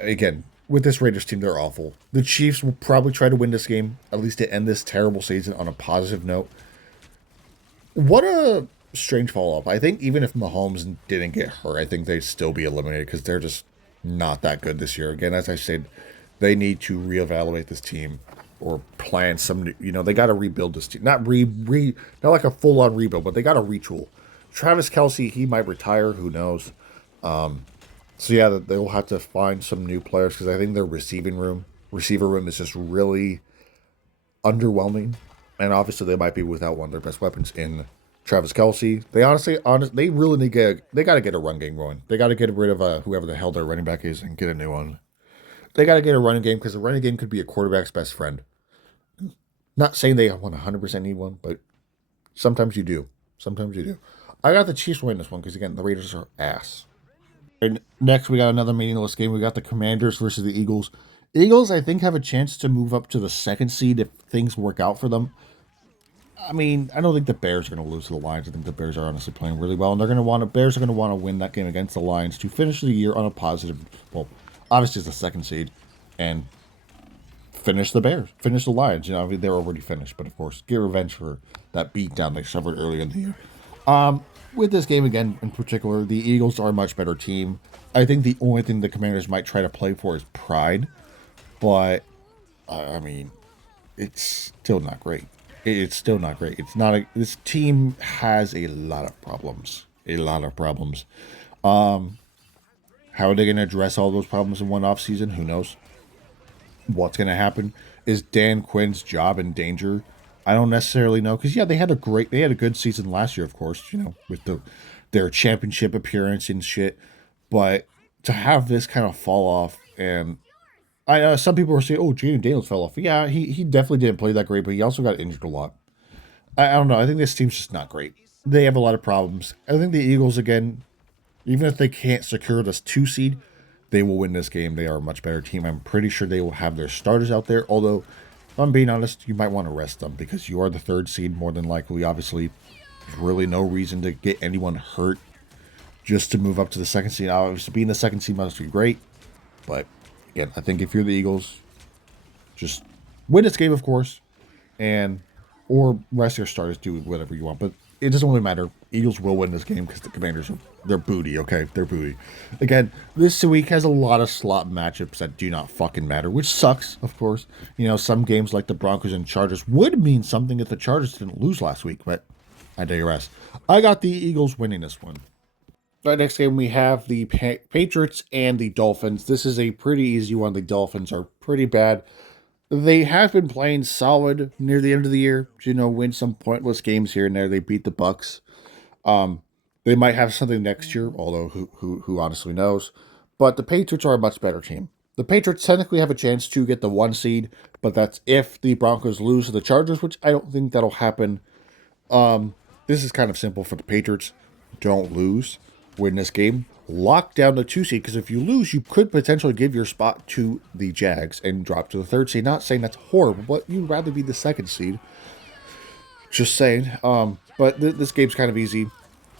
again, with this Raiders team, they're awful. The Chiefs will probably try to win this game, at least to end this terrible season on a positive note. What a strange follow up. I think even if Mahomes didn't get hurt, I think they'd still be eliminated because they're just not that good this year. Again, as I said, they need to reevaluate this team or plan some. They got to rebuild this team. Not like a full on rebuild, but they got to retool. Travis Kelce, he might retire. Who knows? So yeah, they will have to find some new players because I think their receiver room is just really underwhelming, and obviously they might be without one of their best weapons in Travis Kelce. They really they got to get a run game going. They got to get rid of whoever the hell their running back is and get a new one. They got to get a running game because the running game could be a quarterback's best friend. Not saying they 100% need one, but sometimes you do. Sometimes you do. I got the Chiefs winning this one because again the Raiders are ass. And next, we got another meaningless game. We got the Commanders versus the Eagles. Eagles, I think, have a chance to move up to the second seed if things work out for them. I mean, I don't think the Bears are going to lose to the Lions. I think the Bears are honestly playing really well, and Bears are going to want to win that game against the Lions to finish the year on a positive. Well, obviously it's the second seed, and finish the Lions. I mean, they're already finished, but of course, get revenge for that beatdown they suffered earlier in the year. With this game again in particular, the Eagles are a much better team. I think the only thing the Commanders might try to play for is pride, but I mean, it's still not great. It's still not great. This team has a lot of problems. A lot of problems. How are they going to address all those problems in one off season? Who knows? What's going to happen? Is Dan Quinn's job in danger? I don't necessarily know because they had a good season last year, of course. With their championship appearance and shit. But to have this kind of fall off, and some people were saying, "Oh, Jaden Daniels fell off." Yeah, he definitely didn't play that great, but he also got injured a lot. I don't know. I think this team's just not great. They have a lot of problems. I think the Eagles again, even if they can't secure this 2 seed, they will win this game. They are a much better team. I'm pretty sure they will have their starters out there, although. If I'm being honest, you might want to rest them because you are the 3rd seed more than likely. Obviously, there's really no reason to get anyone hurt just to move up to the 2nd seed. Obviously, being the 2nd seed must be great. But, again, I think if you're the Eagles, just win this game, of course, or rest your starters, do whatever you want. But it doesn't really matter. Eagles will win this game because the Commanders they're booty, okay? They're booty. Again, this week has a lot of slot matchups that do not fucking matter, which sucks, of course. Some games like the Broncos and Chargers would mean something if the Chargers didn't lose last week, but I digress. I got the Eagles winning this one. Right, next game we have the Patriots and the Dolphins. This is a pretty easy one. The Dolphins are pretty bad. They have been playing solid near the end of the year. Win some pointless games here and there. They beat the Bucks. They might have something next year, although who honestly knows. But the Patriots are a much better team. The Patriots technically have a chance to get the 1 seed, but that's if the Broncos lose to the Chargers, which I don't think that'll happen. This is kind of simple for the Patriots. Don't lose. Win this game. Lock down the 2 seed, because if you lose, you could potentially give your spot to the Jags and drop to the 3rd seed. Not saying that's horrible, but you'd rather be the 2nd seed. Just saying. But this game's kind of easy,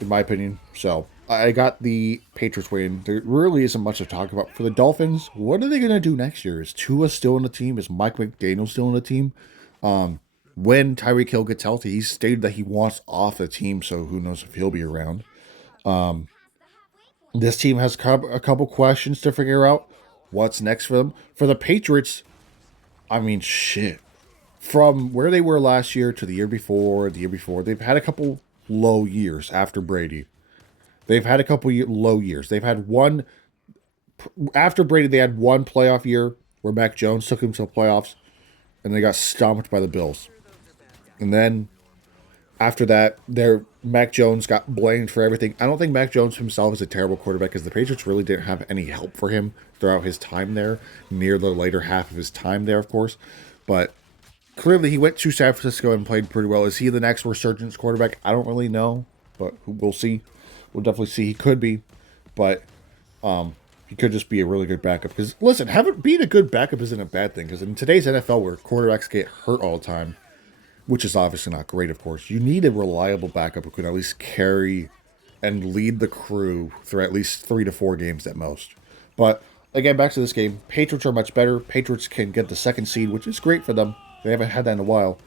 in my opinion. So I got the Patriots win. There really isn't much to talk about. For the Dolphins, what are they going to do next year? Is Tua still on the team? Is Mike McDaniel still on the team? When Tyreek Hill gets healthy, he stated that he wants off the team, so who knows if he'll be around. This team has a couple questions to figure out. What's next for them? For the Patriots, I mean, shit. From where they were last year to the year before, they've had a couple low years after Brady. They've had a couple low years. They've had one after Brady. They had one playoff year where Mac Jones took them to the playoffs, and they got stomped by the Bills. And then after that, their Mac Jones got blamed for everything. I don't think Mac Jones himself is a terrible quarterback because the Patriots really didn't have any help for him throughout his time there, near the later half of his time there, of course. But clearly, he went to San Francisco and played pretty well. Is he the next resurgence quarterback? I don't really know, but we'll see. We'll definitely see. He could be, but he could just be a really good backup. Because listen, being a good backup isn't a bad thing. Because in today's NFL, where quarterbacks get hurt all the time, which is obviously not great, of course, you need a reliable backup who can at least carry and lead the crew through at least 3 to 4 games at most. But again, back to this game, Patriots are much better. Patriots can get the second seed, which is great for them. They haven't had that in a while.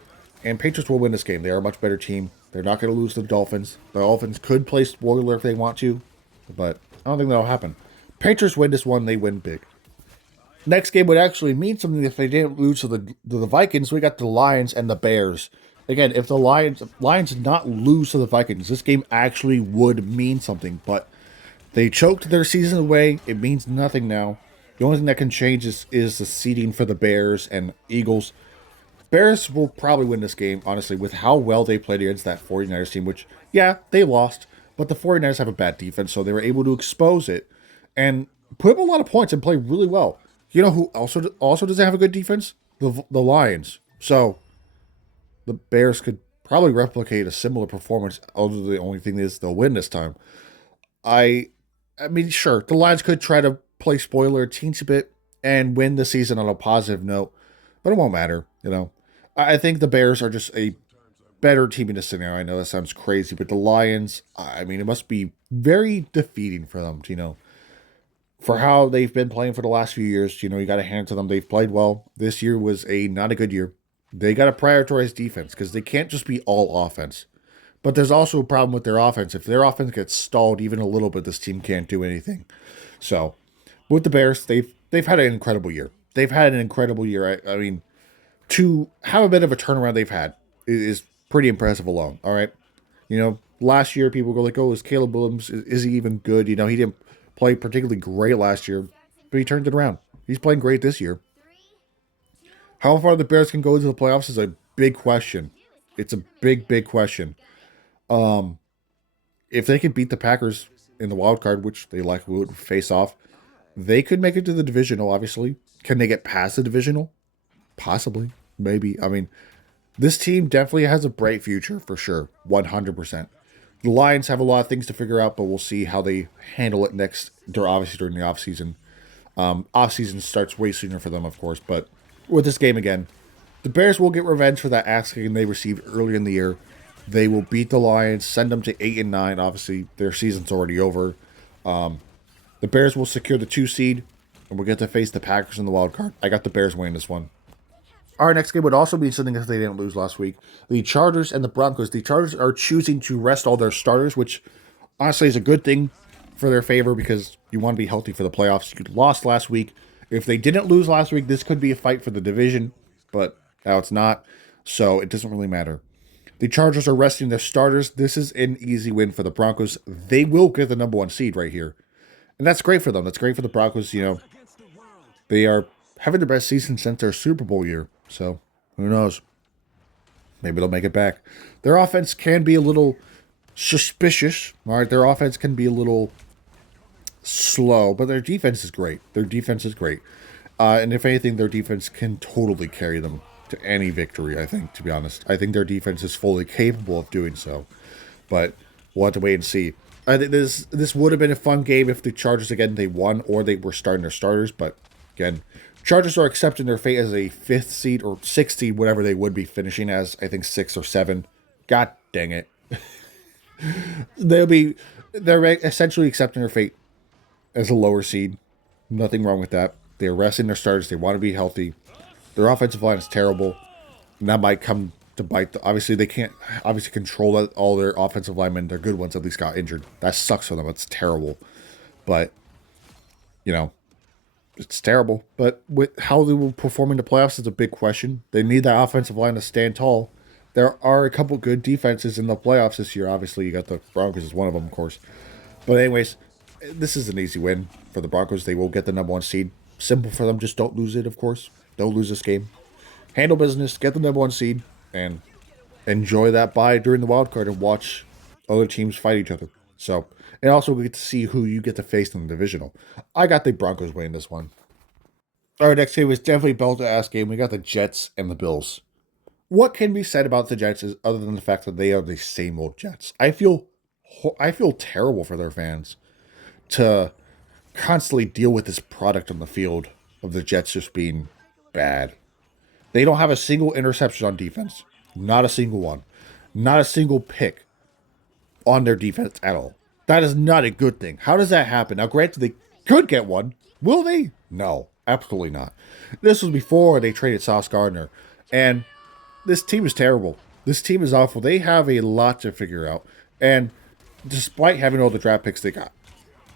And Patriots will win this game. They are a much better team. They're not going to lose to the Dolphins. The Dolphins could play spoiler if they want to, but I don't think that'll happen. Patriots win this one. They win big. Next game would actually mean something if they didn't lose to the Vikings. We got the Lions and the Bears. Again, if the Lions did not lose to the Vikings, this game actually would mean something. But they choked their season away. It means nothing now. The only thing that can change is the seeding for the Bears and Eagles. Bears will probably win this game, honestly, with how well they played against that 49ers team, which, yeah, they lost, but the 49ers have a bad defense, so they were able to expose it and put up a lot of points and play really well. You know who also doesn't have a good defense? The Lions. So the Bears could probably replicate a similar performance, although the only thing is they'll win this time. I I mean, sure, the Lions could try to play spoiler a teensy bit and win the season on a positive note, but it won't matter, you know. I think the Bears are just a better team in this scenario. I know that sounds crazy, but the Lions, I mean, it must be very defeating for them, for how they've been playing for the last few years. You got to hand it to them. They've played well. This year was not a good year. They got to prioritize defense because they can't just be all offense. But there's also a problem with their offense. If their offense gets stalled even a little bit, this team can't do anything. So, with the Bears, they've had an incredible year. They've had an incredible year. I mean, to have a bit of a turnaround they've had is pretty impressive alone. All right, last year people go like, "Oh, is Caleb Williams is he even good?" He didn't play particularly great last year, but he turned it around. He's playing great this year. How far the Bears can go into the playoffs is a big question. It's a big, big question. If they can beat the Packers in the wild card, which they likely would face off, they could make it to the divisional. Obviously, can they get past the divisional? Possibly, maybe. I mean, this team definitely has a bright future for sure, 100%. The Lions have a lot of things to figure out, but we'll see how they handle it next. They're obviously during the offseason. Offseason starts way sooner for them, of course, but with this game again, the Bears will get revenge for that ass kicking they received earlier in the year. They will beat the Lions, send them to 8-9. Obviously, their season's already over. The Bears will secure the 2 seed, and we'll get to face the Packers in the wild card. I got the Bears winning this one. Our next game would also be something if they didn't lose last week. The Chargers and the Broncos. The Chargers are choosing to rest all their starters, which honestly is a good thing for their favor because you want to be healthy for the playoffs. You lost last week. If they didn't lose last week, this could be a fight for the division, but now it's not, so it doesn't really matter. The Chargers are resting their starters. This is an easy win for the Broncos. They will get the number 1 seed right here. And that's great for them. That's great for the Broncos. They are having the best season since their Super Bowl year. So, who knows? Maybe they'll make it back. Their offense can be a little suspicious. All right, their offense can be a little slow, but their defense is great. And if anything, their defense can totally carry them to any victory, I think, to be honest. I think their defense is fully capable of doing so. But we'll have to wait and see. I think this would have been a fun game if the Chargers, again, they won or they were starting their starters. But, again, Chargers are accepting their fate as a 5th seed or 6th seed, whatever they would be finishing as, I think 6 or 7. God dang it. They'll be they're essentially accepting their fate as a lower seed. Nothing wrong with that. They're resting their starters. They want to be healthy. Their offensive line is terrible. And that might come to bite. Obviously, they can't obviously control that all their offensive linemen. Their good ones at least got injured. That sucks for them. It's terrible. But, you know, it's terrible. But with how they will perform in the playoffs is a big question. They need that offensive line to stand tall. There are a couple good defenses in the playoffs this year. Obviously, you got the Broncos is one of them, of course. But anyways, this is an easy win for the Broncos. They will get the number one seed. Simple for them. Just don't lose it, of course. Don't lose this game. Handle business. Get the number one seed. And enjoy that bye during the wild card and watch other teams fight each other. So, and also we get to see who you get to face in the divisional. I got the Broncos winning this one. Our next game was definitely a belt-to-ass game. We got the Jets and the Bills. What can be said about the Jets is other than the fact that they are the same old Jets. I feel terrible for their fans to constantly deal with this product on the field of the Jets just being bad. They don't have a single interception on defense. Not a single one. Not a single pick on their defense at all. That is not a good thing. How does that happen? Now, granted, they could get one. Will they? No, absolutely not. This was before they traded Sauce Gardner. And this team is terrible. This team is awful. They have a lot to figure out. And despite having all the draft picks they got,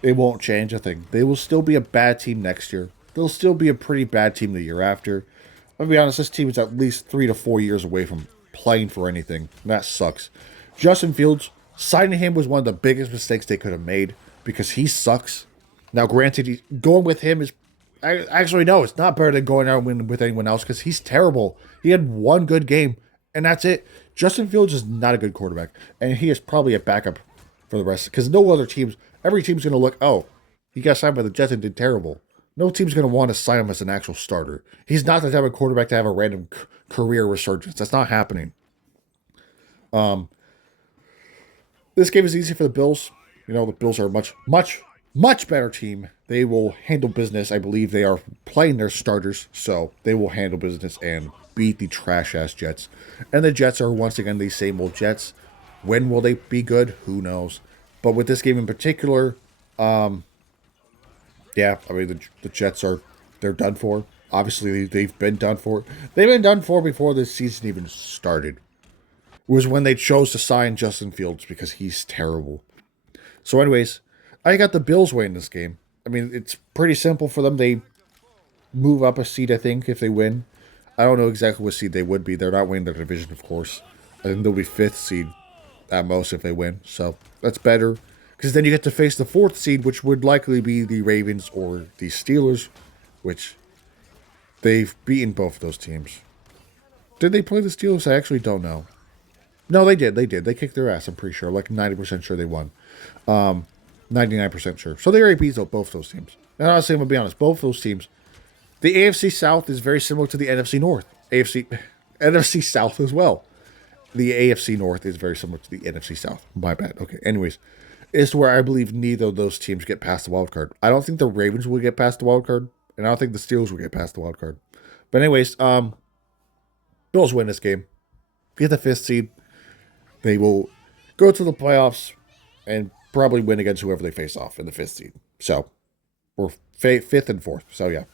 it won't change a thing. They will still be a bad team next year. They'll still be a pretty bad team the year after. I'll be honest, this team is at least 3 to 4 years away from playing for anything. That sucks. Justin Fields, signing him was one of the biggest mistakes they could have made because he sucks. Now, granted, going with him is... Actually, no, it's not better than going out with anyone else because he's terrible. He had one good game, and that's it. Justin Fields is not a good quarterback, and he is probably a backup for the rest because no other teams... Every team's going to look, oh, he got signed by the Jets and did terrible. No team's going to want to sign him as an actual starter. He's not the type of quarterback to have a random career resurgence. That's not happening. This game is easy for the Bills. You know, the Bills are a much better team. They will handle business. I believe they are playing their starters, so they will handle business and beat the trash-ass Jets. And the Jets are once again the same old Jets. When will they be good? Who knows? But with this game in particular, yeah, I mean, the Jets they're done for. Obviously, they've been done for. They've been done for before this season even started. It was when they chose to sign Justin Fields because he's terrible. So anyways, I got the Bills winning this game. I mean, it's pretty simple for them. They move up a seed, I think, if they win. I don't know exactly what seed they would be. They're not winning their division, of course. I think they'll be 5th seed at most if they win. So that's better. Because then you get to face the 4th seed, which would likely be the Ravens or the Steelers, which they've beaten both of those teams. Did they play the Steelers? I actually don't know. No, they did. They did. They kicked their ass, I'm pretty sure. Like 90% sure they won. 99% sure. So they already beat both those teams. And honestly, I'm going to be honest. Both those teams. The AFC South is very similar to the NFC North. NFC South as well. The AFC North is very similar to the NFC South. My bad. Okay, anyways. It's where I believe neither of those teams get past the wild card. I don't think the Ravens will get past the wild card. And I don't think the Steelers will get past the wild card. But anyways, Bills win this game. Get the 5th seed. They will go to the playoffs and probably win against whoever they face off in the 5th seed. So, or 5th and 4th. So, yeah.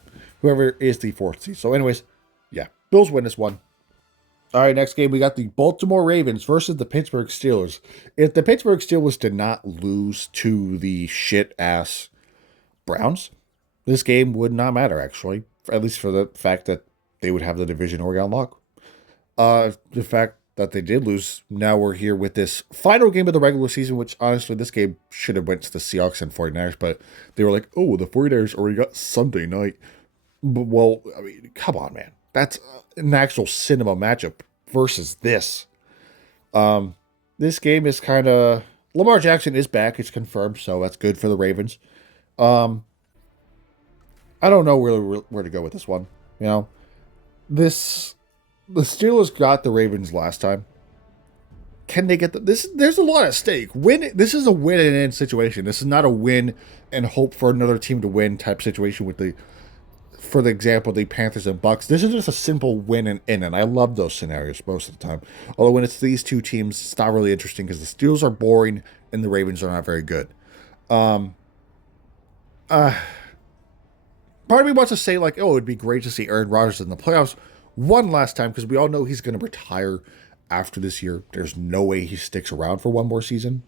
Whoever is the 4th seed. So, anyways, yeah. Bills win this one. All right, next game, we got the Baltimore Ravens versus the Pittsburgh Steelers. If the Pittsburgh Steelers did not lose to the shit-ass Browns, this game would not matter, actually. At least for the fact that they would have the division already on lock. The fact that they did lose, now we're here with this final game of the regular season, which, honestly, this game should have went to the Seahawks and 49ers, but they were like, oh, the 49ers already got Sunday night. But, well, I mean, come on, man. That's an actual cinema matchup versus this. This game is kind of... Lamar Jackson is back. It's confirmed, so that's good for the Ravens. I don't know really where to go with this one. You know, the Steelers got the Ravens last time. Can they get this? There's a lot at stake. This is a win and end situation. This is not a win and hope for another team to win type situation with the for the example, the Panthers and Bucks, this is just a simple win and in, and I love those scenarios most of the time. Although when it's these two teams, it's not really interesting because the Steelers are boring and the Ravens are not very good. Um, uh, Part of me wants to say like, oh, it'd be great to see Aaron Rodgers in the playoffs one last time because we all know he's going to retire after this year. There's no way he sticks around for one more season.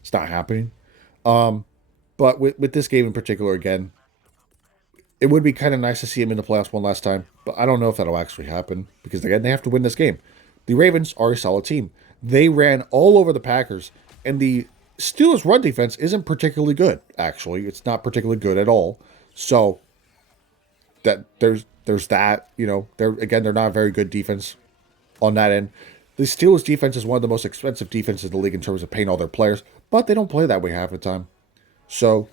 It's not happening. But with this game in particular, again, it would be kind of nice to see him in the playoffs one last time, but I don't know if that'll actually happen because, again, they have to win this game. The Ravens are a solid team. They ran all over the Packers, and the Steelers' run defense isn't particularly good, actually. It's not particularly good at all. So that there's that, they're not a very good defense on that end. The Steelers' defense is one of the most expensive defenses in the league in terms of paying all their players, but they don't play that way half the time. So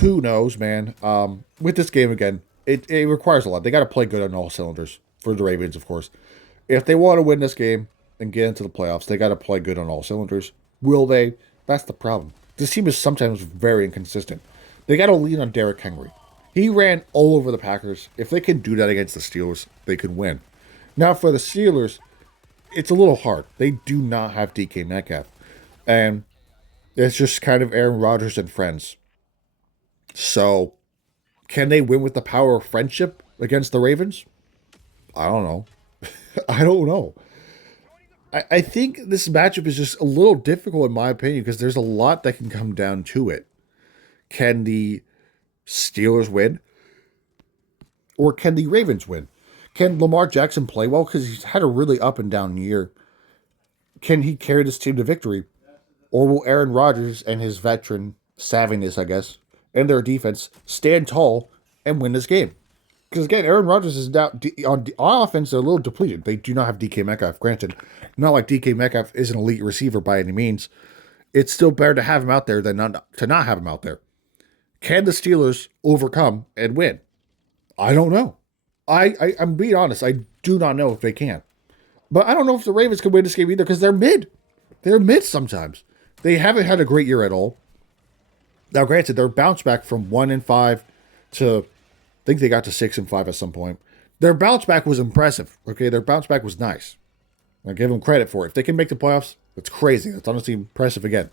who knows, man? With this game again, it requires a lot. They got to play good on all cylinders for the Ravens, of course. If they want to win this game and get into the playoffs, they got to play good on all cylinders. Will they? That's the problem. This team is sometimes very inconsistent. They got to lean on Derrick Henry. He ran all over the Packers. If they can do that against the Steelers, they could win. Now for the Steelers, it's a little hard. They do not have DK Metcalf. And it's just kind of Aaron Rodgers and friends. So, can they win with the power of friendship against the Ravens? I don't know. I don't know. I think this matchup is just a little difficult in my opinion because there's a lot that can come down to it. Can the Steelers win? Or can the Ravens win? Can Lamar Jackson play well? Because he's had a really up and down year. Can he carry this team to victory? Or will Aaron Rodgers and his veteran savviness, I guess, and their defense stand tall and win this game? Because again, Aaron Rodgers is now on offense, they're a little depleted. They do not have DK Metcalf. Granted, not like DK Metcalf is an elite receiver by any means. It's still better to have him out there than to not have him out there. Can the Steelers overcome and win? I don't know. I'm being honest. I do not know if they can. But I don't know if the Ravens can win this game either because they're mid. They're mid sometimes. They haven't had a great year at all. Now, granted, they're bounced back from 1-5 to, I think they got to 6-5 at some point. Their bounce back was impressive. Okay, their bounce back was nice. I give them credit for it. If they can make the playoffs, that's crazy. That's honestly impressive again.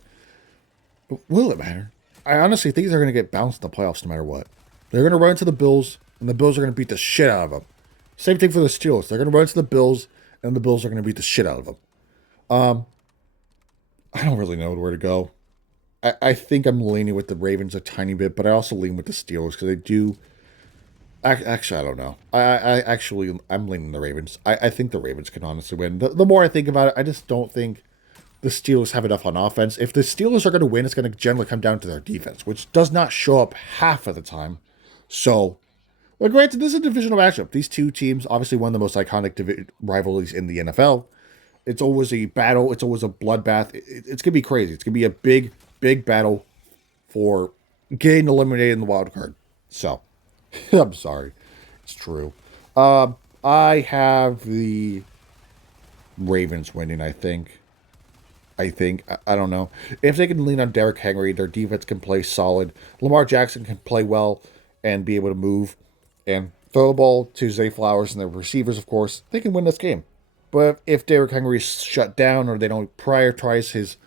But will it matter? I honestly think they're going to get bounced in the playoffs no matter what. They're going to run into the Bills, and the Bills are going to beat the shit out of them. Same thing for the Steelers. They're going to run into the Bills, and the Bills are going to beat the shit out of them. I don't really know where to go. I think I'm leaning with the Ravens a tiny bit, but I also lean with the Steelers because they do. Actually, I don't know. I'm leaning the Ravens. I think the Ravens can honestly win. The more I think about it, I just don't think the Steelers have enough on offense. If the Steelers are going to win, it's going to generally come down to their defense, which does not show up half of the time. So, well, granted, this is a divisional matchup. These two teams, obviously one of the most iconic rivalries in the NFL. It's always a battle. It's always a bloodbath. It's going to be crazy. It's going to be a big, big battle for getting eliminated in the wild card. So, I'm sorry. It's true. I have the Ravens winning, I think. I don't know. If they can lean on Derrick Henry, their defense can play solid. Lamar Jackson can play well and be able to move and throw the ball to Zay Flowers and their receivers, of course. They can win this game. But if Derrick Henry is shut down or they don't prioritize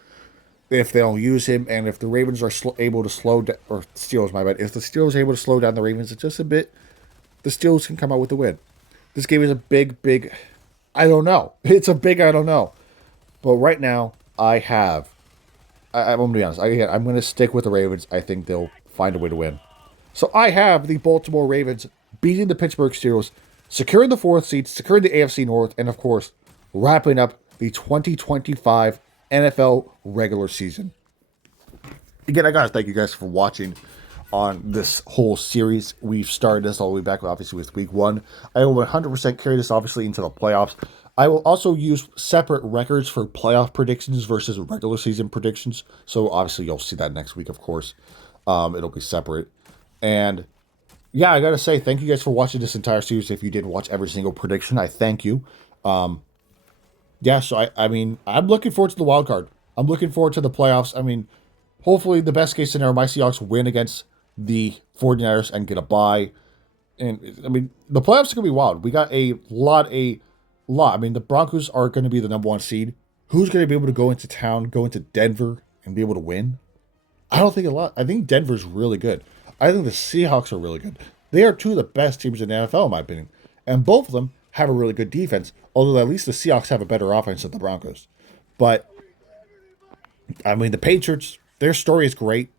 if they don't use him, and if the Ravens are able to slow down, or Steelers, my bad, if the Steelers are able to slow down the Ravens just a bit, the Steelers can come out with the win. This game is a big, I don't know. It's a big I don't know. But right now, I'm going to be honest. I'm going to stick with the Ravens. I think they'll find a way to win. So I have the Baltimore Ravens beating the Pittsburgh Steelers, securing the 4th seed, securing the AFC North, and of course, wrapping up the 2025 NFL regular season. Again, I gotta thank you guys for watching on this whole series. We've started this all the way back, obviously, with week 1. I will 100% carry this, obviously, into the playoffs. I will also use separate records for playoff predictions versus regular season predictions. So, obviously, you'll see that next week, of course. It'll be separate. And yeah, I gotta say, thank you guys for watching this entire series. If you did watch every single prediction, I thank you. Yeah, so I mean, I'm looking forward to the wild card. I'm looking forward to the playoffs. I mean, hopefully the best case scenario, my Seahawks win against the 49ers and get a bye. And I mean, the playoffs are gonna be wild. We got a lot. I mean, the Broncos are going to be the number one seed. Who's going to be able to go into town, go into Denver, and be able to win? I don't think a lot. I think Denver's really good. I think the Seahawks are really good. They are two of the best teams in the NFL, in my opinion. And both of them have a really good defense, although at least the Seahawks have a better offense than the Broncos. But, I mean, the Patriots, their story is great.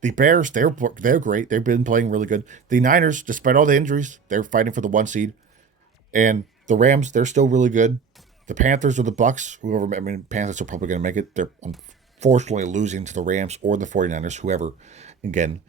The Bears, they're great. They've been playing really good. The Niners, despite all the injuries, they're fighting for the one seed. And the Rams, they're still really good. The Panthers or the Bucks, whoever, I mean, Panthers are probably going to make it. They're unfortunately losing to the Rams or the 49ers, whoever. Again,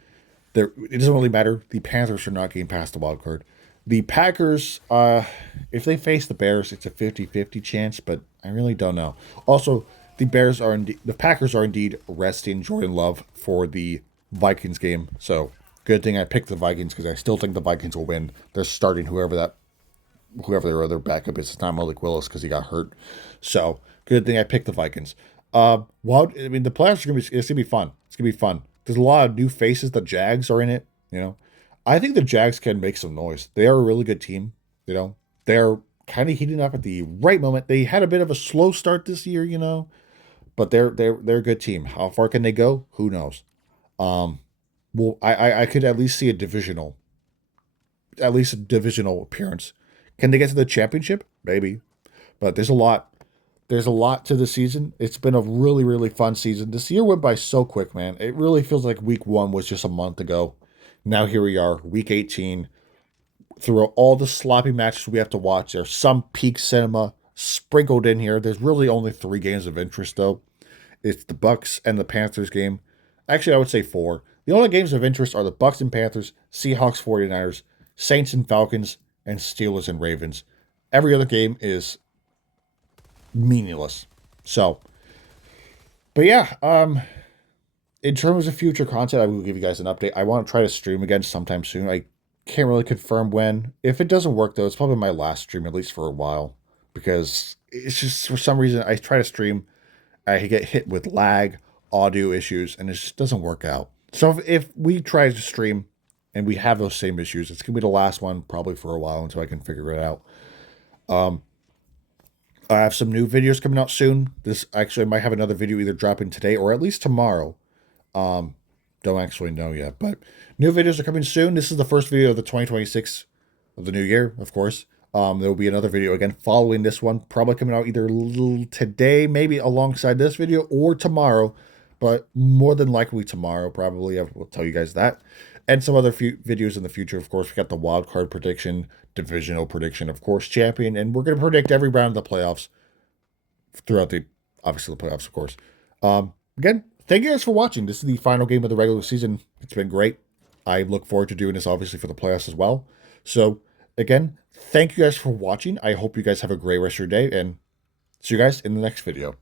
it doesn't really matter. The Panthers are not getting past the wild card. The Packers, if they face the Bears, it's a 50-50 chance, but I really don't know. Also, the Packers are indeed resting Jordan Love for the Vikings game. So good thing I picked the Vikings because I still think the Vikings will win. They're starting whoever their other backup is. It's not Malik Willis because he got hurt. So good thing I picked the Vikings. Well, I mean, the playoffs are it's gonna be fun. It's gonna be fun. There's a lot of new faces. The Jags are in it. I think the Jags can make some noise. They are a really good team. They're kind of heating up at the right moment. They had a bit of a slow start this year, but they're a good team. How far can they go? Who knows? Well, I could at least see at least a divisional appearance. Can they get to the championship? Maybe. But there's a lot. There's a lot to the season. It's been a really, really fun season. This year went by so quick, man. It really feels like week one was just a month ago. Now here we are, week 18. Through all the sloppy matches we have to watch, there's some peak cinema sprinkled in here. There's really only 3 games of interest, though. It's the Bucks and the Panthers game. Actually, I would say 4. The only games of interest are the Bucks and Panthers, Seahawks, 49ers, Saints and Falcons, and Steelers and Ravens. Every other game is meaningless. So, but yeah, in terms of future content, I will give you guys an update. I want to try to stream again sometime soon. I can't really confirm when. If it doesn't work though, it's probably my last stream, at least for a while, because it's just for some reason I try to stream, I get hit with lag, audio issues, and it just doesn't work out. So if we try to stream and we have those same issues, it's gonna be the last one probably for a while until I can figure it out. Um, I have some new videos coming out soon. This actually I might have another video either dropping today or at least tomorrow. Um, don't actually know yet, but new videos are coming soon. This is the first video of the 2026 of the new year, of course. There will be another video again following this one, probably coming out either today, maybe alongside this video, or tomorrow, but more than likely tomorrow, probably. I will tell you guys that. And some other few videos in the future, of course. We got the wild card prediction, divisional prediction, of course, champion, and we're going to predict every round of the playoffs throughout obviously the playoffs, of course. Again, thank you guys for watching. This is the final game of the regular season. It's been great. I look forward to doing this, obviously, for the playoffs as well. So, again, thank you guys for watching. I hope you guys have a great rest of your day, and see you guys in the next video.